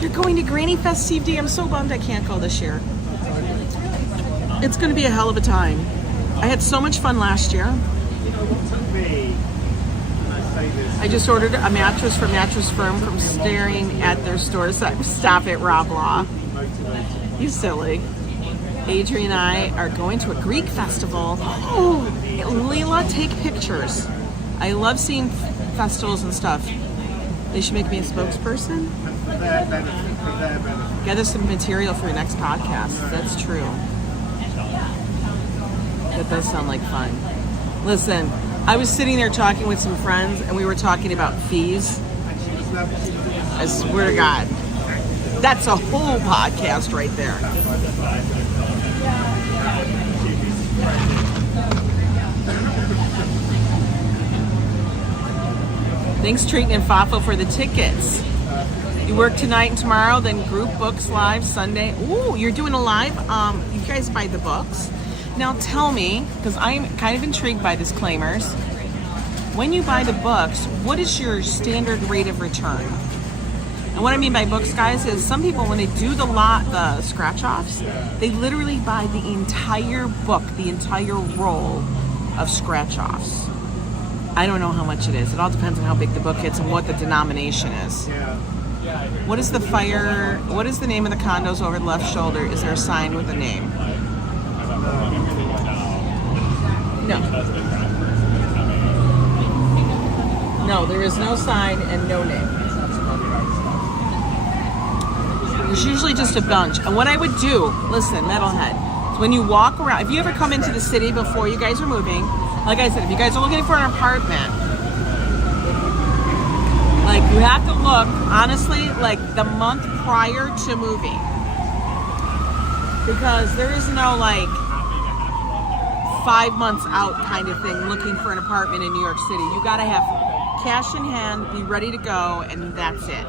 You're going to Granny Fest, Steve D. I'm so bummed I can't go this year. It's going to be a hell of a time. I had so much fun last year. I just ordered a mattress from Mattress Firm from staring at their stores. Stop it, Rob Law. You silly. Adrian and I are going to a Greek festival. Oh, Leela, take pictures. I love seeing festivals and stuff. They should make me a spokesperson. Gather some material for your next podcast. That's true. That does sound like fun. Listen, I was sitting there talking with some friends, and we were talking about fees. I swear to God, that's a whole podcast right there. Thanks, Treaton and Fafo, for the tickets. You work tonight and tomorrow, then group books live Sunday. Ooh, you're doing a live? You guys buy the books? Now tell me, because I'm kind of intrigued by disclaimers. When you buy the books, what is your standard rate of return? And what I mean by books, guys, is some people, when they do the scratch-offs, they literally buy the entire book, the entire roll of scratch-offs. I don't know how much it is. It all depends on how big the book is and what the denomination is. What is the name of the condos over the left shoulder? Is there a sign with a name? No. No, there is no sign and no name. There's usually just a bunch. And what I would do, listen, metalhead, is when you walk around, if you ever come into the city before you guys are moving, like I said, if you guys are looking for an apartment, like, you have to look, honestly, like the month prior to moving. Because there is no, like, 5 months out kind of thing looking for an apartment in New York City. You gotta have cash in hand, be ready to go, and that's it.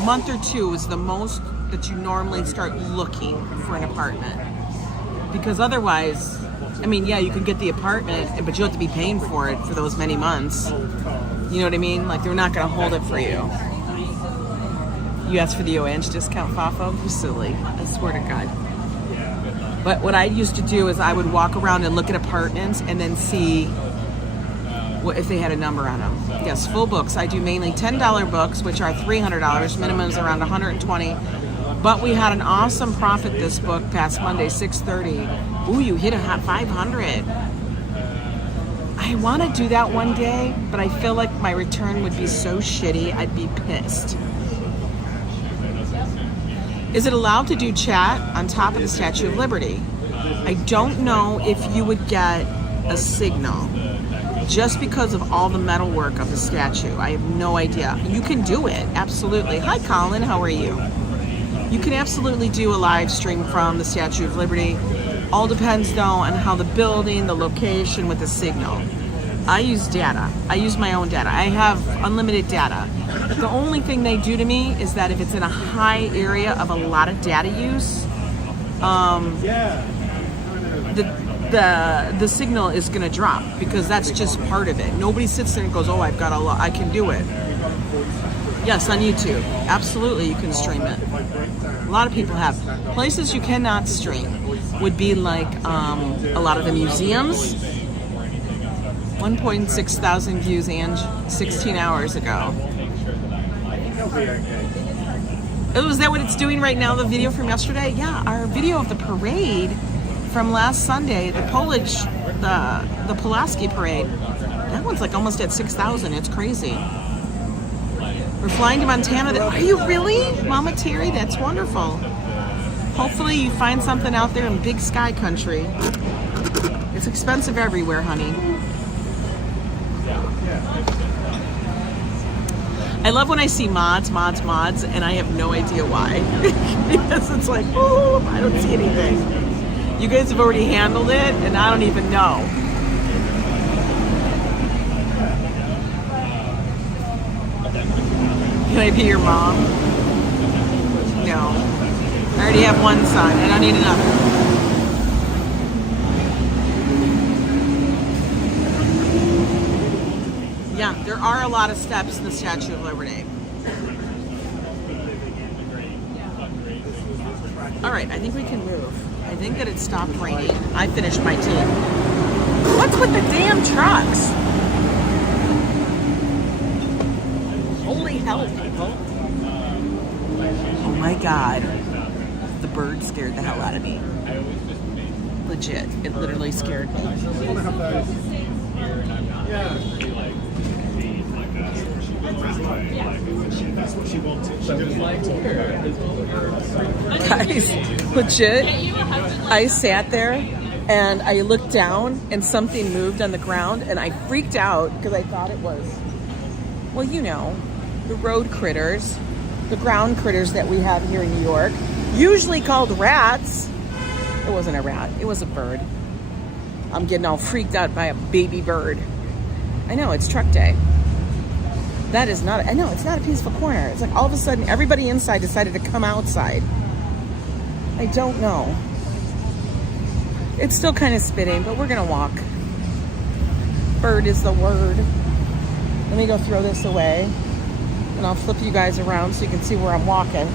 A month or two is the most that you normally start looking for an apartment. Because otherwise, I mean, yeah, you can get the apartment, but you have to be paying for it for those many months. You know what I mean? Like, they're not going to hold it for you. You asked for the OANG discount, Fafo? You're silly. I swear to God. But what I used to do is I would walk around and look at apartments and then see if they had a number on them. Yes, full books. I do mainly $10 books, which are $300. Minimum is around $120. But we had an awesome profit this book past Monday, 6:30. Ooh, you hit a hot 500. I want to do that one day, but I feel like my return would be so shitty, I'd be pissed. Is it allowed to do chat on top of the Statue of Liberty? I don't know if you would get a signal just because of all the metalwork of the statue. I have no idea. You can do it, absolutely. Hi, Colin, how are you? You can absolutely do a live stream from the Statue of Liberty. All depends, though, on how the building, the location with the signal. I use data. I use my own data. I have unlimited data. The only thing they do to me is that if it's in a high area of a lot of data use, the signal is going to drop because that's just part of it. Nobody sits there and goes, "Oh, I've got a lot. I can do it." Yes, on YouTube, absolutely, you can stream it. A lot of people have. Places you cannot stream would be like a lot of the museums. 1.6 thousand views, and 16 hours ago. Oh, is that what it's doing right now, the video from yesterday? Yeah, our video of the parade from last Sunday, the the Pulaski parade. That one's like almost at 6,000. It's crazy. We're flying to Montana. Are you really? Mama Terry, that's wonderful. Hopefully you find something out there in Big Sky Country. It's expensive everywhere, honey. I love when I see mods, and I have no idea why. Because it's like, oh, I don't see anything. You guys have already handled it, and I don't even know. Can I be your mom? No. I already have one son. I don't need another. Yeah, there are a lot of steps in the Statue of Liberty. All right, I think we can move. I think that it stopped raining. I finished my tea. What's with the damn trucks? Holy hell, people. Oh my God. The bird scared the hell out of me. Legit. It literally scared me. That's what she wanted. She didn't like Guys, legit, I sat there and I looked down and something moved on the ground and I freaked out because I thought it was, well, you know, the road critters, the ground critters that we have here in New York, usually called rats. It wasn't a rat, it was a bird. I'm getting all freaked out by a baby bird. I know, it's truck day. That is not, I know, it's not a peaceful corner. It's like all of a sudden everybody inside decided to come outside. I don't know. It's still kind of spitting, but we're gonna walk. Bird is the word. Let me go throw this away and I'll flip you guys around so you can see where I'm walking.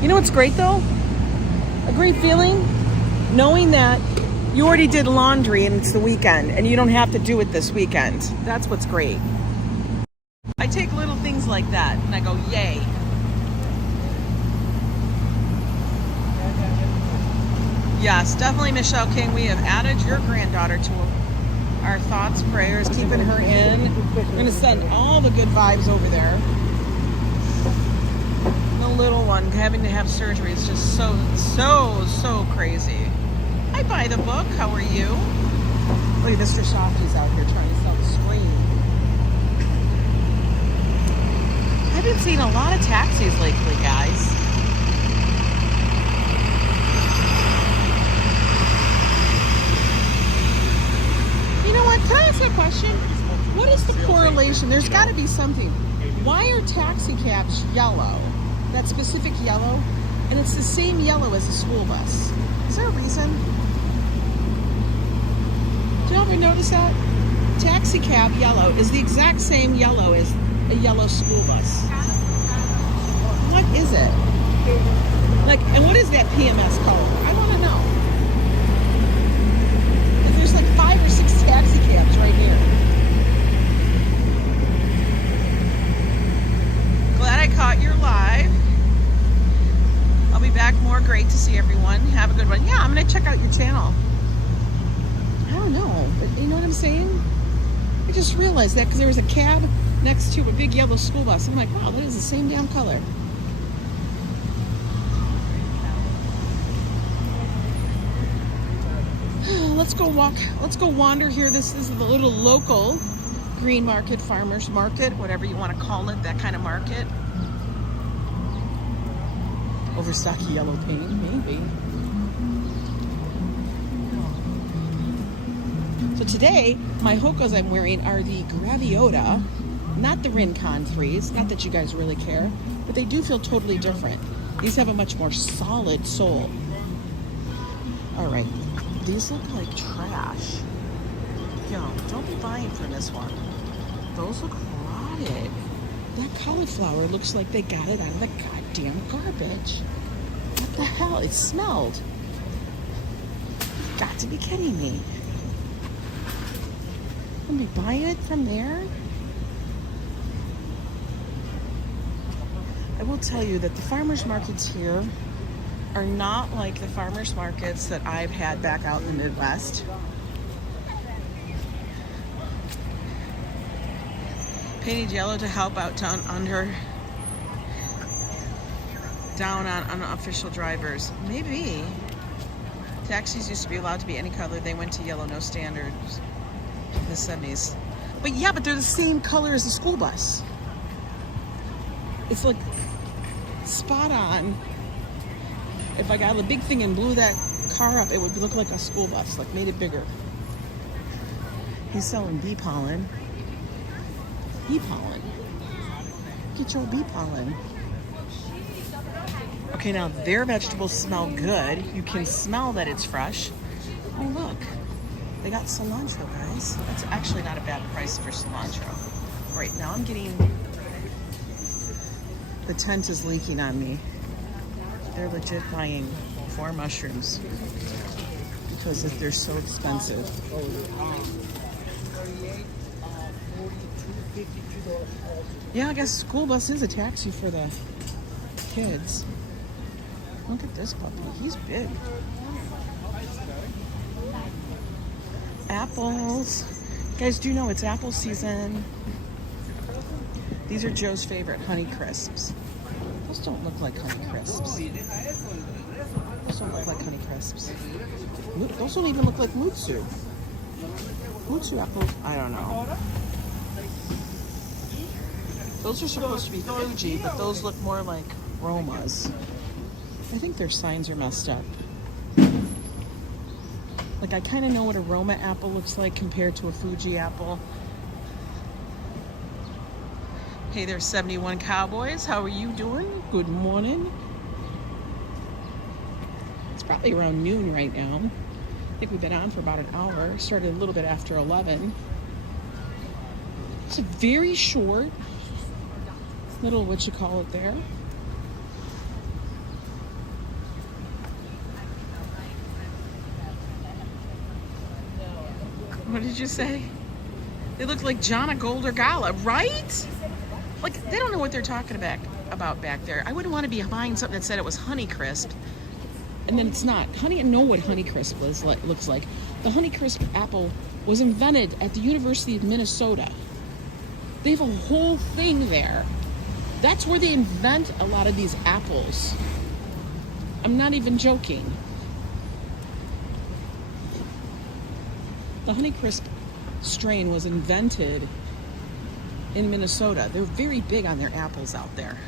You know what's great though? A great feeling? Knowing that you already did laundry and it's the weekend and you don't have to do it this weekend. That's what's great. I take little things like that and I go, yay. Yes, definitely, Michelle King. We have added your granddaughter to our thoughts, prayers, keeping her in. We're going to send all the good vibes over there. The little one having to have surgery is just so crazy. Hi, Buy the Book. How are you? Look at Mr. Softy's out here trying to sell the screen. I've been seeing a lot of taxis lately, guys. You know what? Can I ask a question? What is the correlation? There's got to be something. Why are taxi cabs yellow? That specific yellow? And it's the same yellow as a school bus. Is there a reason? Do you ever notice that? Taxi cab yellow is the exact same yellow as a yellow school bus. What is it? Like, and what is that PMS color? I want to know. There's like 5 or 6 taxi cabs right here. Glad I caught your live. I'll be back more. Great to see everyone. Have a good one. Yeah, I'm going to check out your channel. I don't know, but you know what I'm saying? I just realized that because there was a cab next to a big yellow school bus. I'm like, wow, that is the same damn color. Let's go walk. Let's go wander here. This is the little local green market, farmers market, whatever you want to call it, that kind of market. Overstocky yellow paint, maybe. So today, my Hokos I'm wearing are the Graviota, not the Rincon 3s. Not that you guys really care, but they do feel totally different. These have a much more solid sole. All right, these look like trash. Yo, don't be buying from this one. Those look rotted. That cauliflower looks like they got it out of the goddamn garbage. What the hell? It smelled. You've got to be kidding me. I'm gonna be buying it from there? I will tell you that the farmers markets here are not like the farmers markets that I've had back out in the Midwest. Painted yellow to help out down on unofficial drivers. Maybe. Taxis used to be allowed to be any color. They went to yellow, no standards in the 70s. But yeah, but they're the same color as the school bus. It's like spot on. If I got a big thing and blew that car up, it would look like a school bus, like made it bigger. He's selling bee pollen. Bee pollen. Get your bee pollen. Okay, now their vegetables smell good. You can smell that it's fresh. Oh, look. They got cilantro, guys. That's actually not a bad price for cilantro. All right, now I'm getting... The tent is leaking on me. They're legit buying 4 mushrooms because they're so expensive. Yeah, I guess school bus is a taxi for the kids. Look at this puppy. He's big. Apples. You guys do know it's apple season. These are Joe's favorite, Honey Crisps. Those don't look like Honey Crisps. Those don't look like Honey Crisps. Those don't even look like Mutsu. Mutsu apples, I don't know. Those are supposed to be Fuji, but those look more like Romas. I think their signs are messed up. Like, I kind of know what a Roma apple looks like compared to a Fuji apple. Hey there, 71 Cowboys. How are you doing? Good morning. It's probably around noon right now. I think we've been on for about an hour. Started a little bit after 11. It's a very short little, what you call it there. What did you say? They look like Jana Gold or Gala, right? Like, they don't know what they're talking about back there. I wouldn't want to be buying something that said it was Honey Crisp, and then it's not. I know what Honey Crisp looks like. The Honey Crisp apple was invented at the University of Minnesota. They have a whole thing there. That's where they invent a lot of these apples. I'm not even joking. The Honey Crisp strain was invented in Minnesota. They're very big on their apples out there.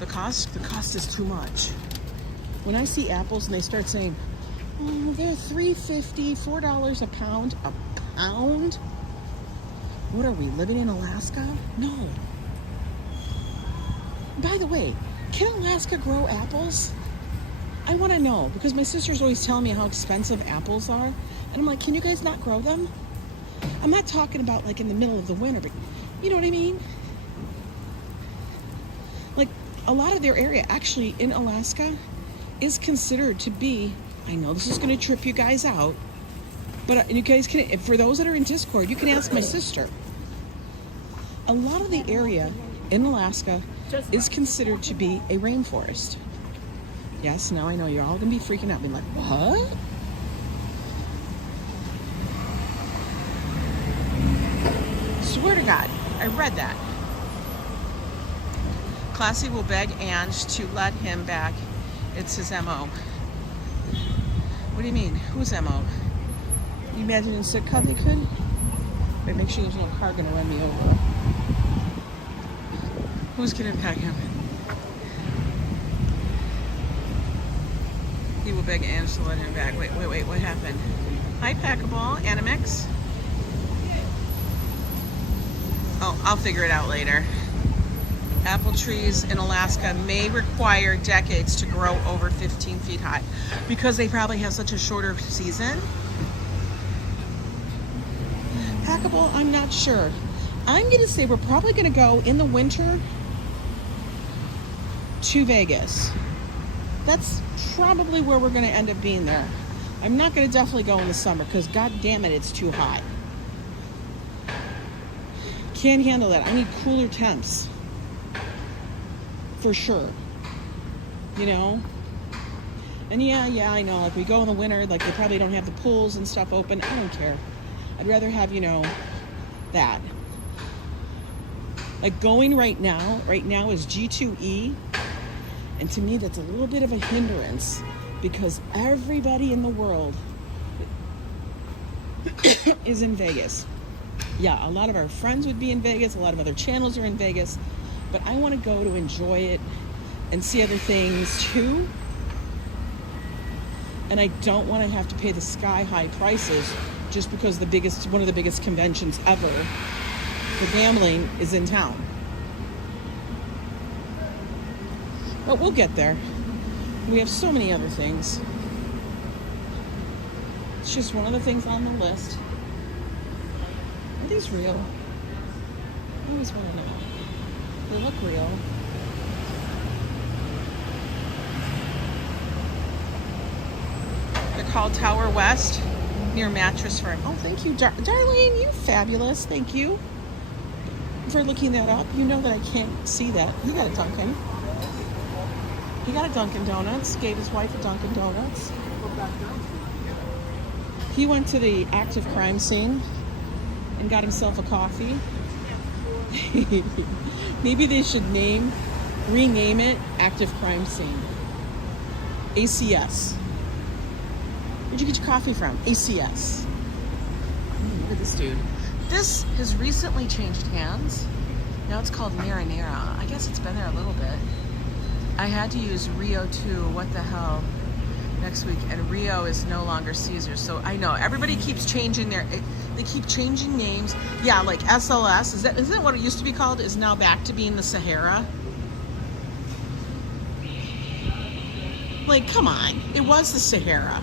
The cost is too much. When I see apples and they start saying, oh, they're $3.50, $4 a pound. A pound? What are we, living in Alaska? No. By the way, can Alaska grow apples? I want to know, because my sister's always telling me how expensive apples are. And I'm like, can you guys not grow them? I'm not talking about like in the middle of the winter, but you know what I mean? Like, a lot of their area actually in Alaska is considered to be, I know this is going to trip you guys out, but you guys can, for those that are in Discord, you can ask my sister. A lot of the area in Alaska is considered to be a rainforest. Yes, now I know you're all going to be freaking out, being like, what? Swear to God, I read that. Classy will beg Ange to let him back. It's his MO. What do you mean? Who's MO? You imagine in Sitka they could? Wait, make sure there's no car gonna run me over. Who's gonna pack him? He will beg Ange to let him back. Wait, what happened? Hi, Packable, Animix. Oh, I'll figure it out later. Apple trees in Alaska may require decades to grow over 15 feet high because they probably have such a shorter season. Packable, I'm not sure. I'm going to say we're probably going to go in the winter to Vegas. That's probably where we're going to end up being there. I'm not going to definitely go in the summer because god damn it, it's too hot. Can't handle that. I need cooler temps. For sure. You know? And yeah, I know. Like, we go in the winter, like, they probably don't have the pools and stuff open. I don't care. I'd rather have, you know, that. Like going right now is G2E, and to me that's a little bit of a hindrance because everybody in the world is in Vegas. Yeah, a lot of our friends would be in Vegas, a lot of other channels are in Vegas, but I want to go to enjoy it and see other things too. And I don't want to have to pay the sky-high prices just because one of the biggest conventions ever for gambling is in town. But we'll get there. We have so many other things. It's just one of the things on the list. Are these real? I always want to know. They look real. They're called Tower West, near Mattress Firm. Oh, thank you, Darlene. You're fabulous. Thank you for looking that up. You know that I can't see that. He got a Dunkin'. He got a Dunkin' Donuts. Gave his wife a Dunkin' Donuts. He went to the active crime scene and got himself a coffee. Maybe they should rename it Active Crime Scene. ACS. Where'd you get your coffee from? ACS. Look at this dude. This has recently changed hands. Now it's called Marinara. I guess it's been there a little bit. I had to use Rio 2. What the hell? Next week. And Rio is no longer Caesar. So I know. Everybody keeps changing they keep changing names. Yeah, like SLS. Isn't that what it used to be called? Is now back to being the Sahara. Like, come on. It was the Sahara.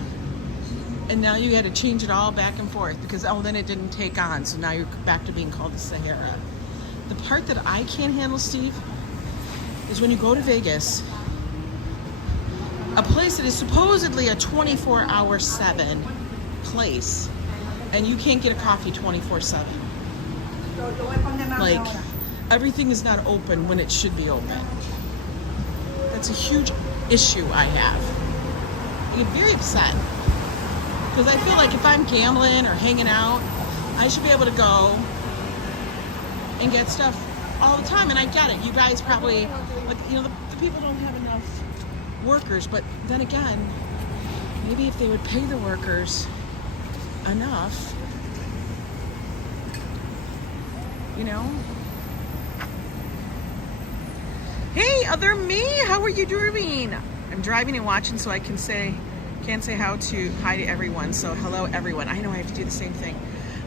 And now you had to change it all back and forth because, oh, then it didn't take on. So now you're back to being called the Sahara. The part that I can't handle, Steve, is when you go to Vegas, a place that is supposedly a 24/7 place, and you can't get a coffee 24/7. Like, everything is not open when it should be open. That's a huge issue I have. I get very upset. Because I feel like if I'm gambling or hanging out, I should be able to go and get stuff all the time. And I get it. You guys probably, like, the people don't have enough workers. But then again, maybe if they would pay the workers enough, Hey, other me, how are you doing? I'm driving and watching so I can't say hi to everyone. So hello everyone. I know I have to do the same thing.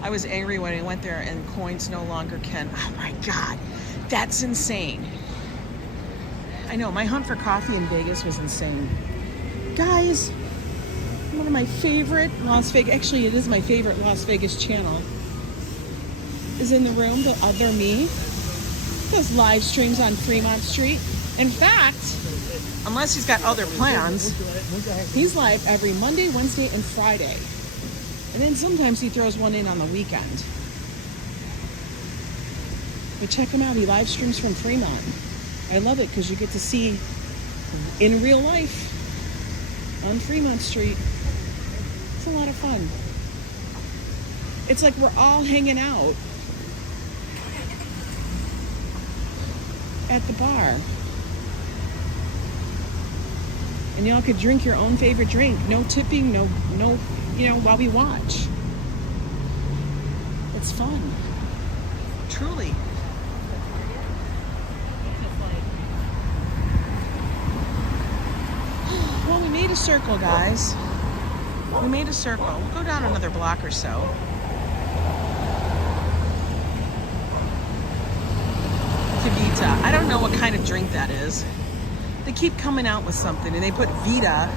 I was angry when I went there and coins no longer can. Oh my God, that's insane. I know, my hunt for coffee in Vegas was insane. Guys, one of my favorite Las Vegas, actually it is my favorite Las Vegas channel, is in the room, the other me. Does live streams on Fremont Street. In fact, unless he's got other plans, he's live every Monday, Wednesday, and Friday. And then sometimes he throws one in on the weekend. But check him out, he live streams from Fremont. I love it because you get to see in real life on Fremont Street. It's a lot of fun. It's like we're all hanging out at the bar. And y'all could drink your own favorite drink. No tipping, no, while we watch. It's fun. Truly. Well, we made a circle, guys. We made a circle. We'll go down another block or so. Kavita. I don't know what kind of drink that is. They keep coming out with something and they put Vita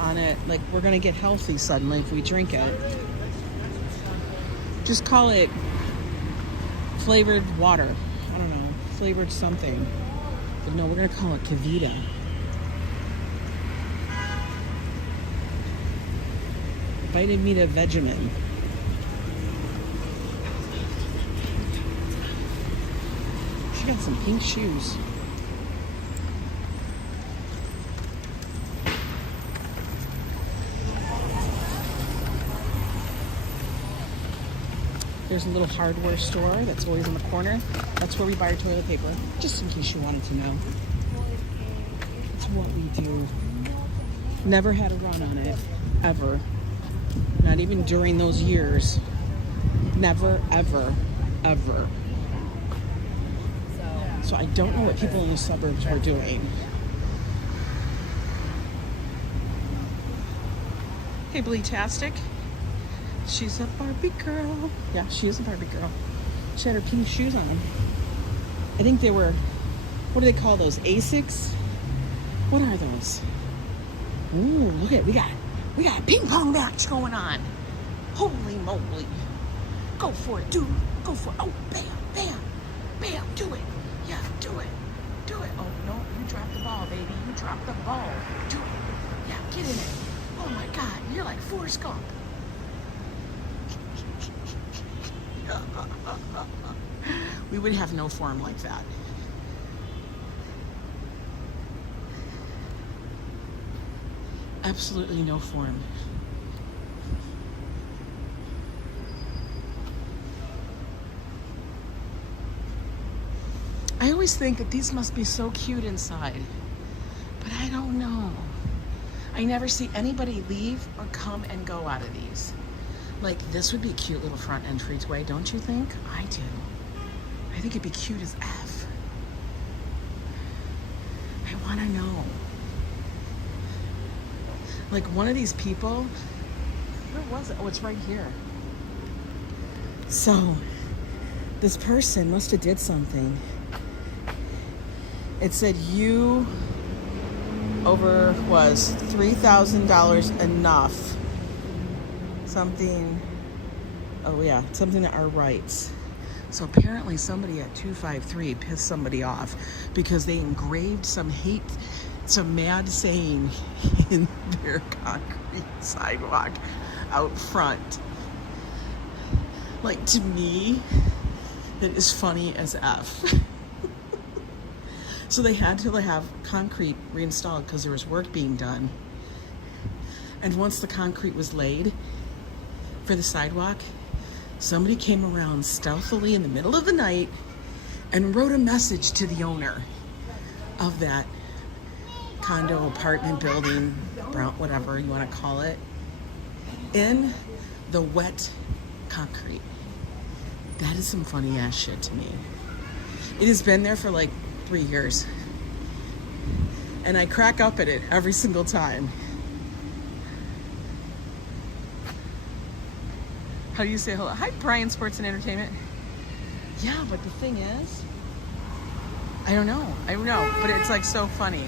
on it, like we're gonna get healthy suddenly if we drink it. Just call it flavored water. I don't know, flavored something. But no, we're gonna call it Kavita. Vitamita Vegemin. She got some pink shoes. There's a little hardware store that's always in the corner. That's where we buy our toilet paper, just in case you wanted to know. It's what we do. Never had a run on it, ever. Not even during those years. Never, ever, ever. So I don't know what people in the suburbs were doing. Hey, Bleetastic. She's a Barbie girl. Yeah, she is a Barbie girl. She had her pink shoes on. I think they were, what do they call those? Asics? What are those? Ooh, look at, we got a ping pong match going on. Holy moly. Go for it, dude. Go for it. Oh, bam, bam, bam. Do it. Yeah, do it. Do it. Oh, no, you dropped the ball, baby. You dropped the ball. Do it. Yeah, get in it. Oh my God, you're like Forrest Gump. We would have no form like that. Absolutely no form. I always think that these must be so cute inside, but I don't know. I never see anybody leave or come and go out of these. Like, this would be a cute little front entryway, don't you think? I do. I think it'd be cute as F. I want to know. Like, one of these people, where was it? Oh, it's right here. So, this person must have did something. It said you over was $3,000 enough. Something, oh yeah, something to our rights. So apparently somebody at 253 pissed somebody off because they engraved some mad saying in their concrete sidewalk out front. Like, to me, it is funny as F. So they had to have concrete reinstalled because there was work being done. And once the concrete was laid for the sidewalk, somebody came around stealthily in the middle of the night and wrote a message to the owner of that condo, apartment building, whatever you want to call it, in the wet concrete. That is some funny ass shit to me. It has been there for like 3 years. And I crack up at it every single time. How do you say hello? Hi, Brian, Sports and Entertainment. Yeah, but the thing is, I don't know, but it's like so funny.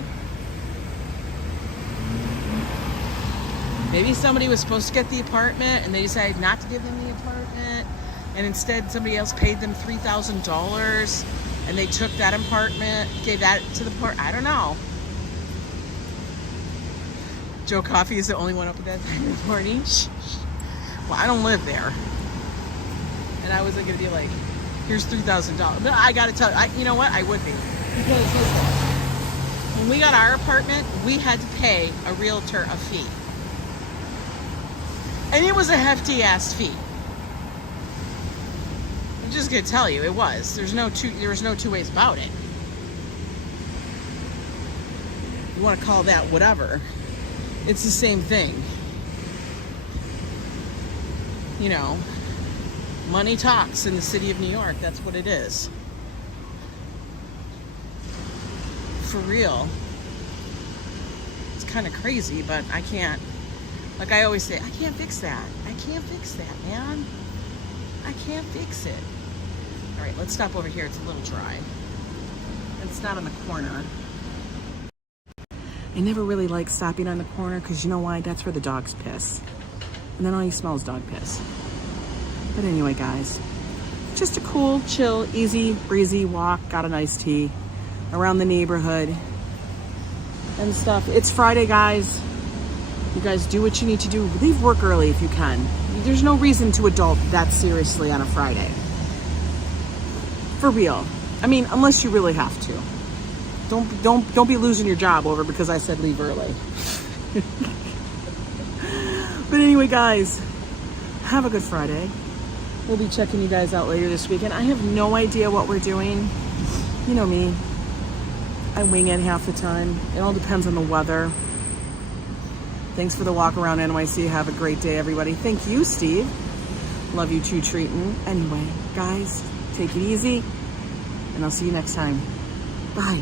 Maybe somebody was supposed to get the apartment and they decided not to give them the apartment, and instead somebody else paid them $3,000 and they took that apartment, gave that to the port. I don't know. Joe Coffey is the only one up at that time in the morning. Well, I don't live there. And I wasn't gonna be like, here's $3,000. But I gotta tell you, you know what? I would be. Because listen, when we got our apartment, we had to pay a realtor a fee. And it was a hefty ass fee. I'm just gonna tell you, it was. There was no two ways about it. You wanna call that whatever. It's the same thing. You know, money talks in the city of New York. That's what it is. For real. It's kind of crazy, but I can't, like I always say, I can't fix that. I can't fix that, man. I can't fix it. All right, let's stop over here. It's a little dry. It's not on the corner. I never really like stopping on the corner because you know why? That's where the dogs piss. And then all you smell is dog piss. But anyway, guys, just a cool, chill, easy, breezy walk. Got an iced tea around the neighborhood and stuff. It's Friday, guys. You guys do what you need to do. Leave work early if you can. There's no reason to adult that seriously on a Friday. For real. I mean, unless you really have to. Don't be losing your job over because I said leave early. But anyway, guys, have a good Friday. We'll be checking you guys out later this weekend. I have no idea what we're doing. You know me. I wing it half the time. It all depends on the weather. Thanks for the walk around NYC. Have a great day, everybody. Thank you, Steve. Love you too, treating. Anyway, guys, take it easy, and I'll see you next time. Bye.